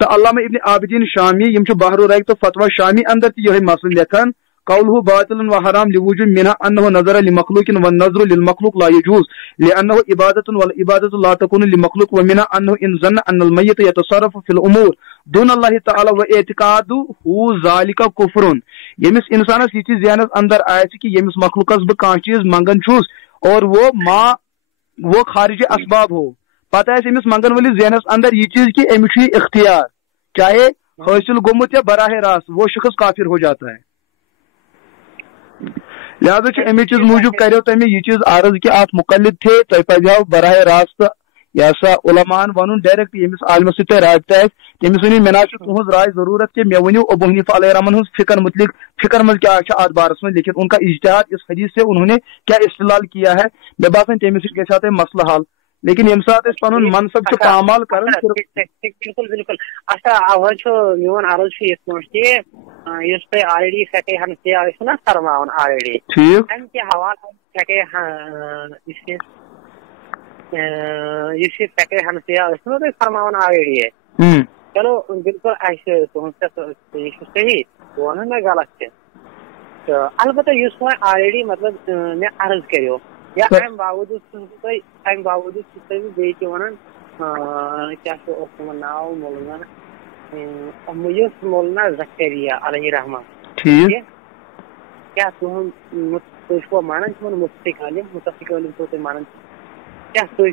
تو علامہ ابن عابدین شامی یم چھ بحر الرائق تو فتویٰ شامی اندر تہ یہ مسئلہ لکھان قوله باطل وحرام لوجود منها انه نظر لمخلوق والنظر للمخلوق لا يجوز لانه عبادة والعبادة لا تكون لمخلوق ومنها انه ان ظن ان الميت يتصرف في الامور دون الله تعالى واعتقاده ذلك كفر یمس انسانس یہ چیز ذہنس اندر آئے کہ یمس مخلوقس بہ کانٛہہ چیز منگن چھس اور وہ خارج اسباب ہو پتہ ہے امس منگن ولس ذہنس اندر یہ چیز کہ امس اختیار چاہے حاصل گومت یا براہ راست وہ شخص کافر ہو جاتا ہے لہذا امی چیز موجود کرو تمہیں یہ چیز عرض کہ آپ مقلد تھے تو پہ براہ راست یہ سا علمان ون ڈائریکٹ یمس عالمس سی رابطہ تمس ون منا تہذ رائے ضرورت کہ مے ونو ابو حنیفہ علیہ رحمن ہز فکر متعلق فکر مز کیا ات بارس میں لکھت ان کا اجتہاد اس حدیث سے انہوں نے کیا استدلال کیا ہے مے باسان تمس گھا مسئلہ حل لیکن یم سات پن منصب پامال کر بالکل بالکل اچھا میون عرض یہ اس پہ آلریڈی فقہ حنفیہ نا فرماون آلریڈی ام کے حوالہ فقہ اس فقہ حنفیہ نا فرماون آلریڈی ہے چلو بالکل تہذ صحیح وہ نا میں غلط تو البتہ اس آلریڈی مطلب میں عرض کرو یا ام باوجود بیٚیہِ ونان کیا ناو مولانا مولانا زکریا علیہ رحمان کیا تہ مانان متفق عالم تو تھی مانان کیا تھی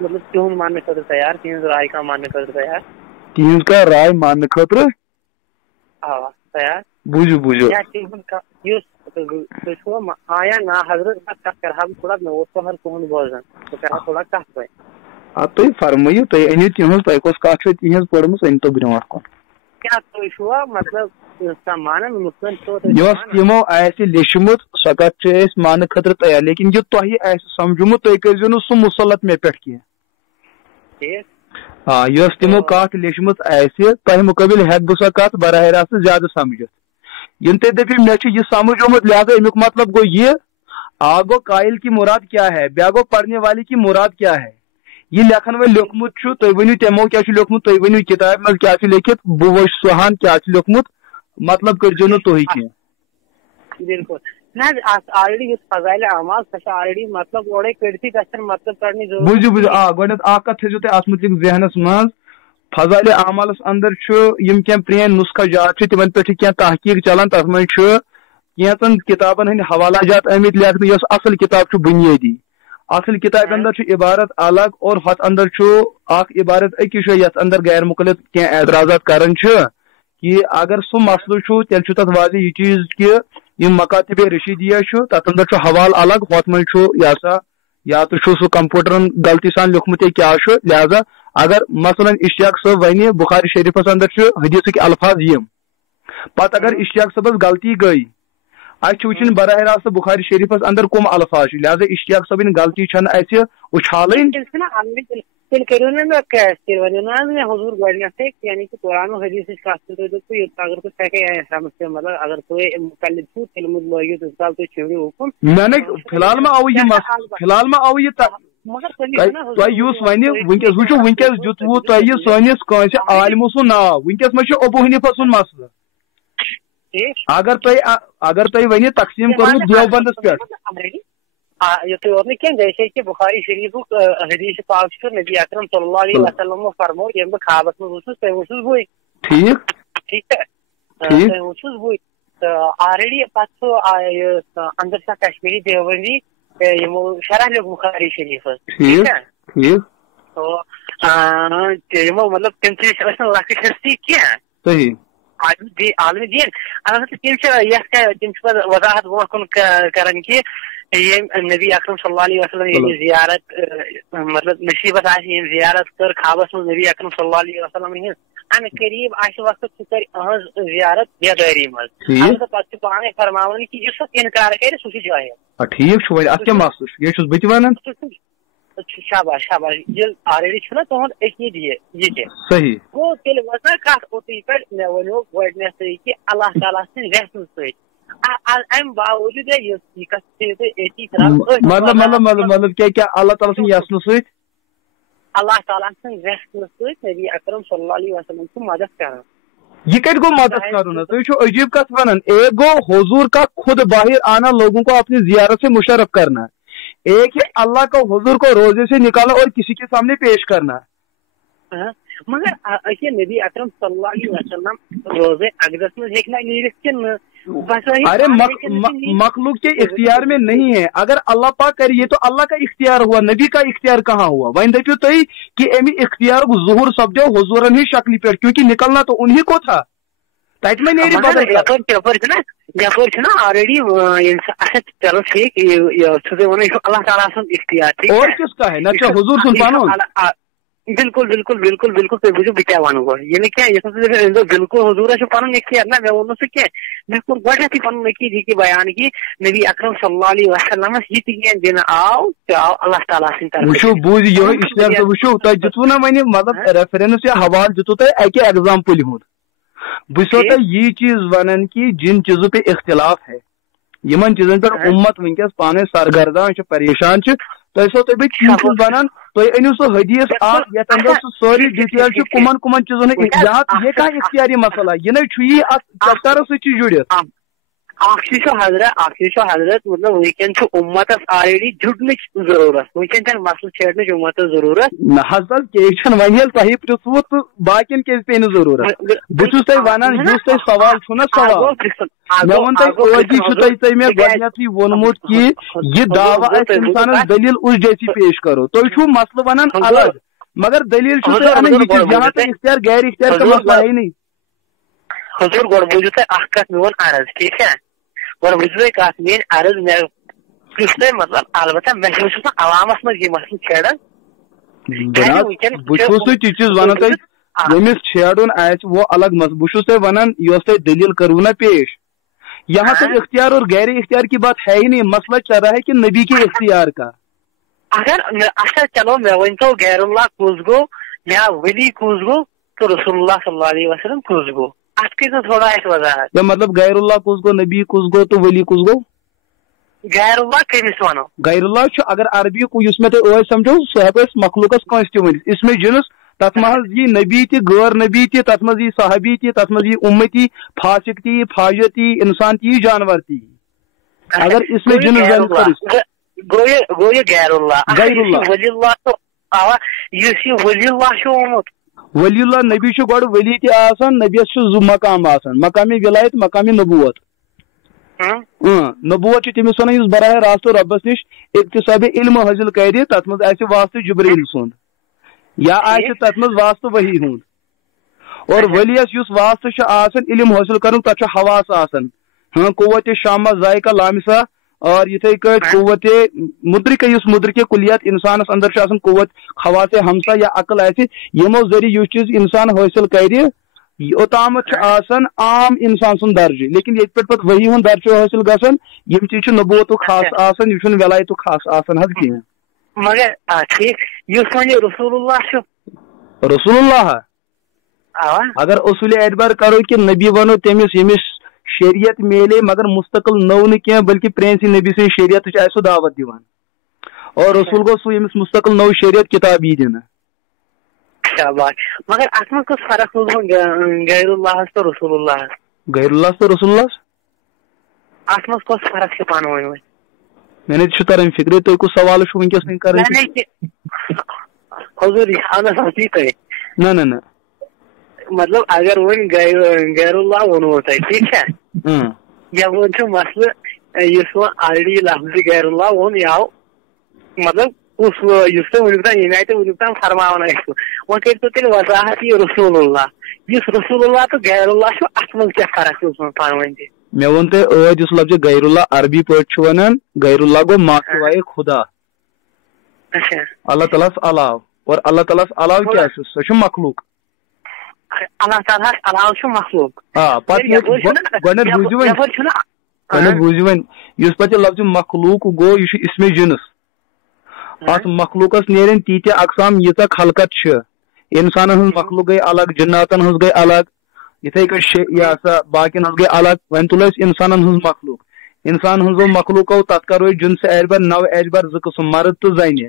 مطلب تہذ ماننے خاطر تیار تہذ رائے کا ماننے خاطر تیار تہذ کا رائے ماننے خاطر تیار بوجھو آیا نا حضرت کت کرا تھوڑا میں ہر تہذ بوزان بہ کرا تھوڑا کت وے تھی فرمائیو تھی انو تہذ تہ کس کت تہذ پڑھمژ ان تو برونٹھ کن کیا تھی مطلب مانان یس تمو لیچمت سو کت ماننے خاطر تیار لیکن یہ تہ سمجھمت تھی کرزو نا سہ مسلط مے پہ کی یس تمو کت لیچمت تہ مقابل ہیک بہ سو کت براہ راست زیادہ سمجھت یم تھی دپی مے یہ سمجھ آمت لہذا امیک مطلب گو یہ گو قائل کی مراد کیا ہے بیا گو پڑھنے والے کی مراد کیا ہے یہ لکھن ول لیوکھمت تھی ونو تمو کیا لیوکھمت تھی ونو کتاب مز کیا لکھت بہ وچھ سہان کیا لیوکھمت مطلب کرزو نا تھی کی بالکل نا آلریڈی فضائل اعمال سہ آلریڈی مطلب اوڑے کڑتی گھن مطلب کڑنی بوجھو گۄڈنیٚتھ اکھ کتھ تھٲیزیو تُہۍ اتھ متعلق ذہنس منٛز فضائل اعمالس اندر یم کینٛہہ پرٛٲنۍ نسخہ جات تمن پہ کینٛہہ تحقیق چلان تر من کینٛژن کتابن ہند حوالہ جات آمت لیکھنہٕ یۄس اصل کتاب چھ بنیٲدی اصل کتاب اندر چھ عبارت الگ اور ہتھ اندر چھ اکھ عبارت أکِس جایہِ یتھ اندر غیر مقلد کینٛہہ اعتراضات کران چھ کہ اگر سہ مسئلہ چھ تیل چھ تتھ واضح یہ چیز کہ یم مکاتب رشیدیہ چھ تتھ اندر چھ حوالہ الگ ہوت من چھ یہ سا یا تو سہ کمپیوٹرن غلطی سان لیوکھمت یا کیا چھ لہذا اگر مثلا اشتیاق صاحب ونہ بخاری شریفس اندر چھ حدیثک الفاظ یم پتہ اگر اشتیاق صاحبس غلطی گئی اچھا وچن براہ راست بخاری شریفس اندر کم الفاظ لہذا اشتیاق صاحبن غلطی چھن اسہ اچھالن تیل کرو نا میں کیسے ونو نا میں حضور گۄڈنیٚتھٕے یعنی کہ قرآن و حدیث کتھ اگر تُہۍ فقہ سمجھ مطلب اگر تُہۍ مقلد چھو تیٚلہِ مت لٲگِو تیٖتِس کال تُہۍ چھِو حکم نہ فلحال ما آو یہ فلحال ما آو یہ تہ یُس ونہ ونکس وچھو ونکس دیتو تہ سٲنِس کٲنٛسہِ عالمو سُنٛد ناو ونکس ما چھُ ابو حنیفہ سُنٛد مسلہٕ اگر تہ ونہ تقسیم کوٚرمُت دیوبندس پٮ۪ٹھ یہ کیا جیسے کہ بخاری شریف حدیث پاک نبی اکرم صلی اللہ علیہ وسلم فرمو یم بہ خوابس مز تہ وچھس بوے ٹھیک تہ وچھس بوے آلریڈی پتہ اندر سا کشمیری دیوبندی یمو شرح لیوک بخاری شریف ٹھیک تو یمو مطلب تم چھ لکٹ ہستی کیا صحیح عالمی دین تم وضاحت برو کن کران کہ نبی اکرم صلی اللہ علیہ وسلم زیارت مطلب نصیبت زیارت کر خوابس من نبی اکرم صلی اللہ علیہ وسلم ام قریب وقت سہ کر زیارت بیداری مز پتہ پانے فرماون کہ اس انکار کر سہ جائز ٹھیک ات کیا مسئلہ یہ بت ونان شاباش شاباش یہ آلریڈی چھ نا تہد عقید یہ صحیح گو تیل وزن کت اوتی پہ مے ونو گۄڈنیٚتھٕے کہ اللہ تعالیٰ سٕنٛدِ رحمت سۭتۍ ام باوجود یہ کت مطلب کیا اللہ تعالیٰ سٕنٛدِ یژنہٕ سۭتۍ اللہ تعالیٰ سٕنٛدۍ وٮ۪سنہٕ سۭتۍ نبی اکرم صلی اللہ علیہ وسلم چھُ مدد کران. یہ کت گو مدد کرنا تھی عجیب کت ونان. ایک گو حضور کا خود باہر آنا لوگوں کو اپنی زیارت سے مشرف کرنا, ایک ہے اللہ کا حضور کو روزے سے نکالا اور کسی کے سامنے پیش کرنا. مگر یہ نبی اکرم صلی اللہ علیہ وسلم روزے اقدس میں ہیکنا نیرت کن ارے مخلوق کے اختیار میں نہیں ہے. اگر اللہ پاک کرے یہ تو اللہ کا اختیار ہوا, نبی کا اختیار کہاں ہوا. وہیں دپیو تھی کہ امی اختیار ظہور سپدو حضورن ہی شکل پہ, کیونکہ نکلنا تو انہی کو تھا. تت میں نیری بدل نا آلریڈی چلو ٹھیک اللہ تعالیٰ سن اختیار اور کس کا ہے نہ حضور سن پانو. بالکل بالکل بالکل بالکل تھی بوجھو بہ کیا ونو گو یہ بالکل حضور پن اختیار نا مے وون سہ کی مے کور گۄڈنیتھٕے پنُن عقیدٕ کی بیان کہ نبی اکرم صلی اللہ علیہ وسلمس یہ تہ دن آو تہ آو اللہ تعالیٰ سٕنٛدِ طرفہٕ. وچھو بوٗزِ یہے اشتیاق صٲب وچھو تۄہہِ دِژوٕ نا وۄنۍ مطلب ریفرنس یا حوالہٕ دِژوٕ تۄہہِ اکہِ ایگزامپل ہُنٛد. بہٕ چھُسو تۄہہِ یی چیٖز ونان کہ جن چیزوں پہ اختلاف ہے یمن چیزن پہ امت ونکس پانے سرگردان پریشان تہ سو تہ بہ چیز ونان تھی انو سو حدیث یتھ اندر سہ سوری ڈیٹیل کمن کمن چیزوں یہ کا اختیاری مسئلہ یہ نا ات چپٹرس سی جڑت. حضرت مطلب ونکین امتس آلریڈی جڑنچ ضرورت ونکین مسئلہ چھیڑنچ امتس ضرورت نہ حضرت کیٚنٛہہ وۄنۍ ییٚلہِ تۄہہِ پرٛژھوٕ تہٕ باقین کیازِ پیٚیہِ نہٕ ضروٗرت. بہٕ چھُس تۄہہِ ونان یُس تۄہہِ سوال چھُو نا سوال مےٚ ووٚن تۄہہِ ٲدی چھُ تۄہہِ مےٚ گۄڈنیتھٕے ووٚنمُت کہِ یہِ دعوا آسہِ اِنسانس دلیل اس جیسی پیش کرو. تُہۍ چھُو مسلہٕ ونان الگ مگر دلیل چھُو تُہۍ انان یہِ چیٖز جہاں تۄہہِ اختیار غیر اختیار کا مسئلہ ہے نہیں. حضور گۄڈٕ بوٗزِو تُہۍ اکھ کتھ میون عرض ٹھیٖک چھا گۄڈٕ بوٗزِو تُہۍ کتھ میٲنۍ عرض مےٚ پرٛژھ تۄہہِ مطلب البتہ مےٚ چھُس نہٕ عوامس منٛز یہِ مسلہٕ چھیڑان. بہٕ چھُس تۄہہِ تہِ چیٖز ونان تۄہہِ ییٚمِس چھیڑُن آسہِ وہ الگ مسئلہ. بہٕ چھُس تۄہہِ ونان یۄس تۄہہِ دلیل کٔروٕ نا پیش یہاں تو اختیار اور غیر اختیار کی بات ہے ہی نہیں. مسئلہ چل رہا ہے کہ نبی کے اختیار کا. اگر اچھا چلو مےٚ ؤنۍتو غیر اللہ کُس گوٚو یا ولی کُس گوٚو تہٕ رسول اللہ صلی اللہ علیہ وسلم کُس گوٚو اتھ کٔرۍتو تھوڑا اسہِ وضاحت. مطلب غیر اللہ کُس گوٚو نبی کُس گوٚو تو ولی کُس گوٚو. غیر اللہ کٔمِس ونو غیر اللہ چھُ اگر عربی یُس مےٚ تۄہہِ ٲدۍ سمجھو سُہ ہٮ۪کو أسۍ مخلوقس کٲنٛسہِ تہِ ؤنِتھ. اس میں جنس تتھ منٛز یی نبی تہِ غٲر نبی تہِ تتھ منٛز یی صحابی تہِ تتھ منٛز یی اُمتی فاسق تہِ یی فاجر تہِ یی انسان تہِ یی جانور تہِ یی. اگر اس میں جنس گوٚو یہِ غیر اللہ. غیر اللہ ولی اللہ تو یُس یہِ ولی اللہ چھُ آمُت ولی اللہ نبی چھُ گۄڈٕ ولی تہِ آسان نبیس چھُ زٕ مقام آسان مقامی ولایت مقامی نبوت. نبوت چھُ تٔمِس ونان یُس براہ راست رۄبس نِش اقتصاب علم حٲصِل کرِ تتھ منٛز آسہِ واسطہٕ جبریٖل سُنٛد یا آسہِ تتھ منٛز واسطہٕ وحی ہُنٛد. اور ولیس یُس واسطہٕ چھُ آسان علم حٲصِل کرُن تتھ چھُ حواس آسان قوت شامہ ذائقہ لامسا اور یِتھے کٲٹھۍ قوت مدرکہ یُس مدرکہ کلیات انسانس اندر چھُ آسان قوت خواص ہمسا یا عقل آسہِ یِمو ذریعہ یُس چیٖز انسان حٲصِل کرِ اوتامتھ چھُ آسان عام انسان سُنٛد درجہٕ. لیکن ییٚتہِ پٮ۪ٹھ پتہٕ وحی ہُنٛد درجہٕ حٲصِل گژھان یِم چیٖز چھِ نبوتُک خاص آسان یہِ چھُنہٕ ولایتُک خاص آسان حظ کینٛہہ. مگر ٹھیک یُس وۄنۍ رسول اللہ چھُ رسول اللہ اگر اصوٗلِ اعتبار کرو کہ نبی ونو تٔمِس ییٚمِس شریعت میلے مگر مستقل نو نہٕ کینٛہہ بلکہ پرٛٲنۍسٕے نبی سٕنٛدِ شریعتٕچ آسہِ سُہ دعوت دِوان اور رسول گوٚو سُہ ییٚمِس مستقل نو شریعت کتاب یی دِنہٕ. مگر اتھ منٛز کۄس فرق روٗز غیر اللہس تہٕ رسول اللہس. غیر اللہس تہٕ رسول اللہس اتھ منٛز کۄس فرق چھِ پانہٕ ؤنۍ وۄنۍ. مےٚ نَے چھُ تران فکرے تُہۍ کُس سوال چھُو ونکیٚس وۄنۍ کران. حضور یہِ تۄہہِ نہ نہ نہ مطلب اگر وۄنۍ غیر اللہ ووٚنوٕ تۄہہِ ٹھیٖک چھا یِمن چھُ مسلہٕ یُس وۄنۍ آلریڈی لفظِ غیر اللہ ووٚن یہِ آو مطلب کُس یُس تۄہہِ ؤنیُک تام ییٚمہِ آیہِ تۄہہِ ؤنیُک تام فرماوان ٲسوٕ وۄنۍ کٔرۍتو تیٚلہِ وضاحت یہِ رسول اللہ یُس رسول اللہ تہٕ غیر اللہ چھُ اتھ منٛز کیٛاہ فرق روٗزمٕژ پانہٕ ؤنۍ تہِ. مےٚ ووٚن تۄہہِ ٲدۍ یُس لفظِ غیر اللہ عربی پٲٹھۍ چھُ ونان غیر اللہ گوٚو ما سوائے خدا اچھا اللہ تعالیٰ ہس علاوٕ اور اللہ تعالیٰ ہس علاوٕ کیٛاہ چھُ سۄ چھُ مخلوق. اللہ تعالیٰ ہس علاوٕ چھُ مخلوق. گۄڈٕنیتھ بوٗزِو وۄنۍ یُس پتہٕ یہِ لفظِ مخلوق گوٚو یہِ چھُ اسمِ جنس اتھ مخلوقس نیرن تیٖتیاہ اقسام ییٖژاہ خلقت چھِ. انسانن ہٕنٛز مخلوق گٔے الگ جناتن ہٕنٛز گٔے الگ یِتھے کٲٹھۍ یہِ ہسا باقین ہٕنٛز گٔے الگ. وۄنۍ تُلو أسۍ انسانن ہٕنٛز مخلوق انسان ہٕنٛزو مخلوقو تتھ کرو أسۍ جنسہٕ اعتبار نو اعتبار زٕ قٕسم مرد تہٕ زنہِ.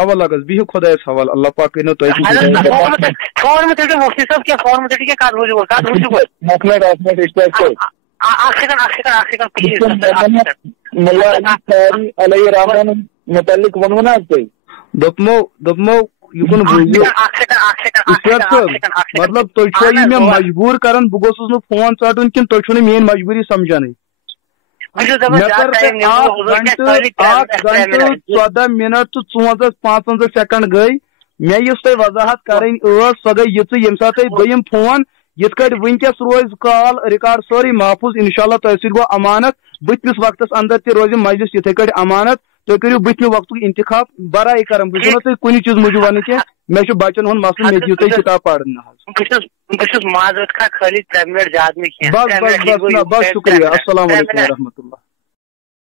اول لگس بہو خدایس حوال اللہ پاک کرنو تۄہہِ متعلق ونو نا تُہۍ دوٚپمو یہِ کُن بوٗزِو مطلب تُہۍ چھُوا یہِ مےٚ مجبوٗر کران بہٕ گوٚژھُس نہٕ فون ژَٹُن کِنہٕ تُہۍ چھُو نہٕ میٲنۍ مجبوٗری سمجھانٕے 1 گنٹہٕ 14 منٹ تہٕ 55 سیکنڈ گٔے مےٚ یُس تۄہہِ وضاحت کرٕنۍ ٲس سۄ گٔے یِژٕے ییٚمہِ ساتہٕ تۄہہِ دوٚیِم فون یِتھ کٲٹھۍ وٕنکیٚس روزِ کال رِکاڈ سورُے محفوٗظ انشاءاللہ تۄہہِ سۭتۍ گوٚو امانت بٕتھمِس وقتس اندر تہِ روزِ مجلس یِتھٕے کٲٹھۍ امانت تُہۍ کٔرِو بٕتھمہِ وقتُک انتخاب برٲے کرم بہٕ چھُس نہٕ تۄہہِ کُنہِ چیٖز موٗجوٗب وننہٕ کینٛہہ مےٚ چھُ بچن ہُنٛد مسلہٕ مےٚ دِیِو تُہۍ کِتاب پرنہٕ حظ بس شُکریہ السلام علیکم ورحمۃ اللہ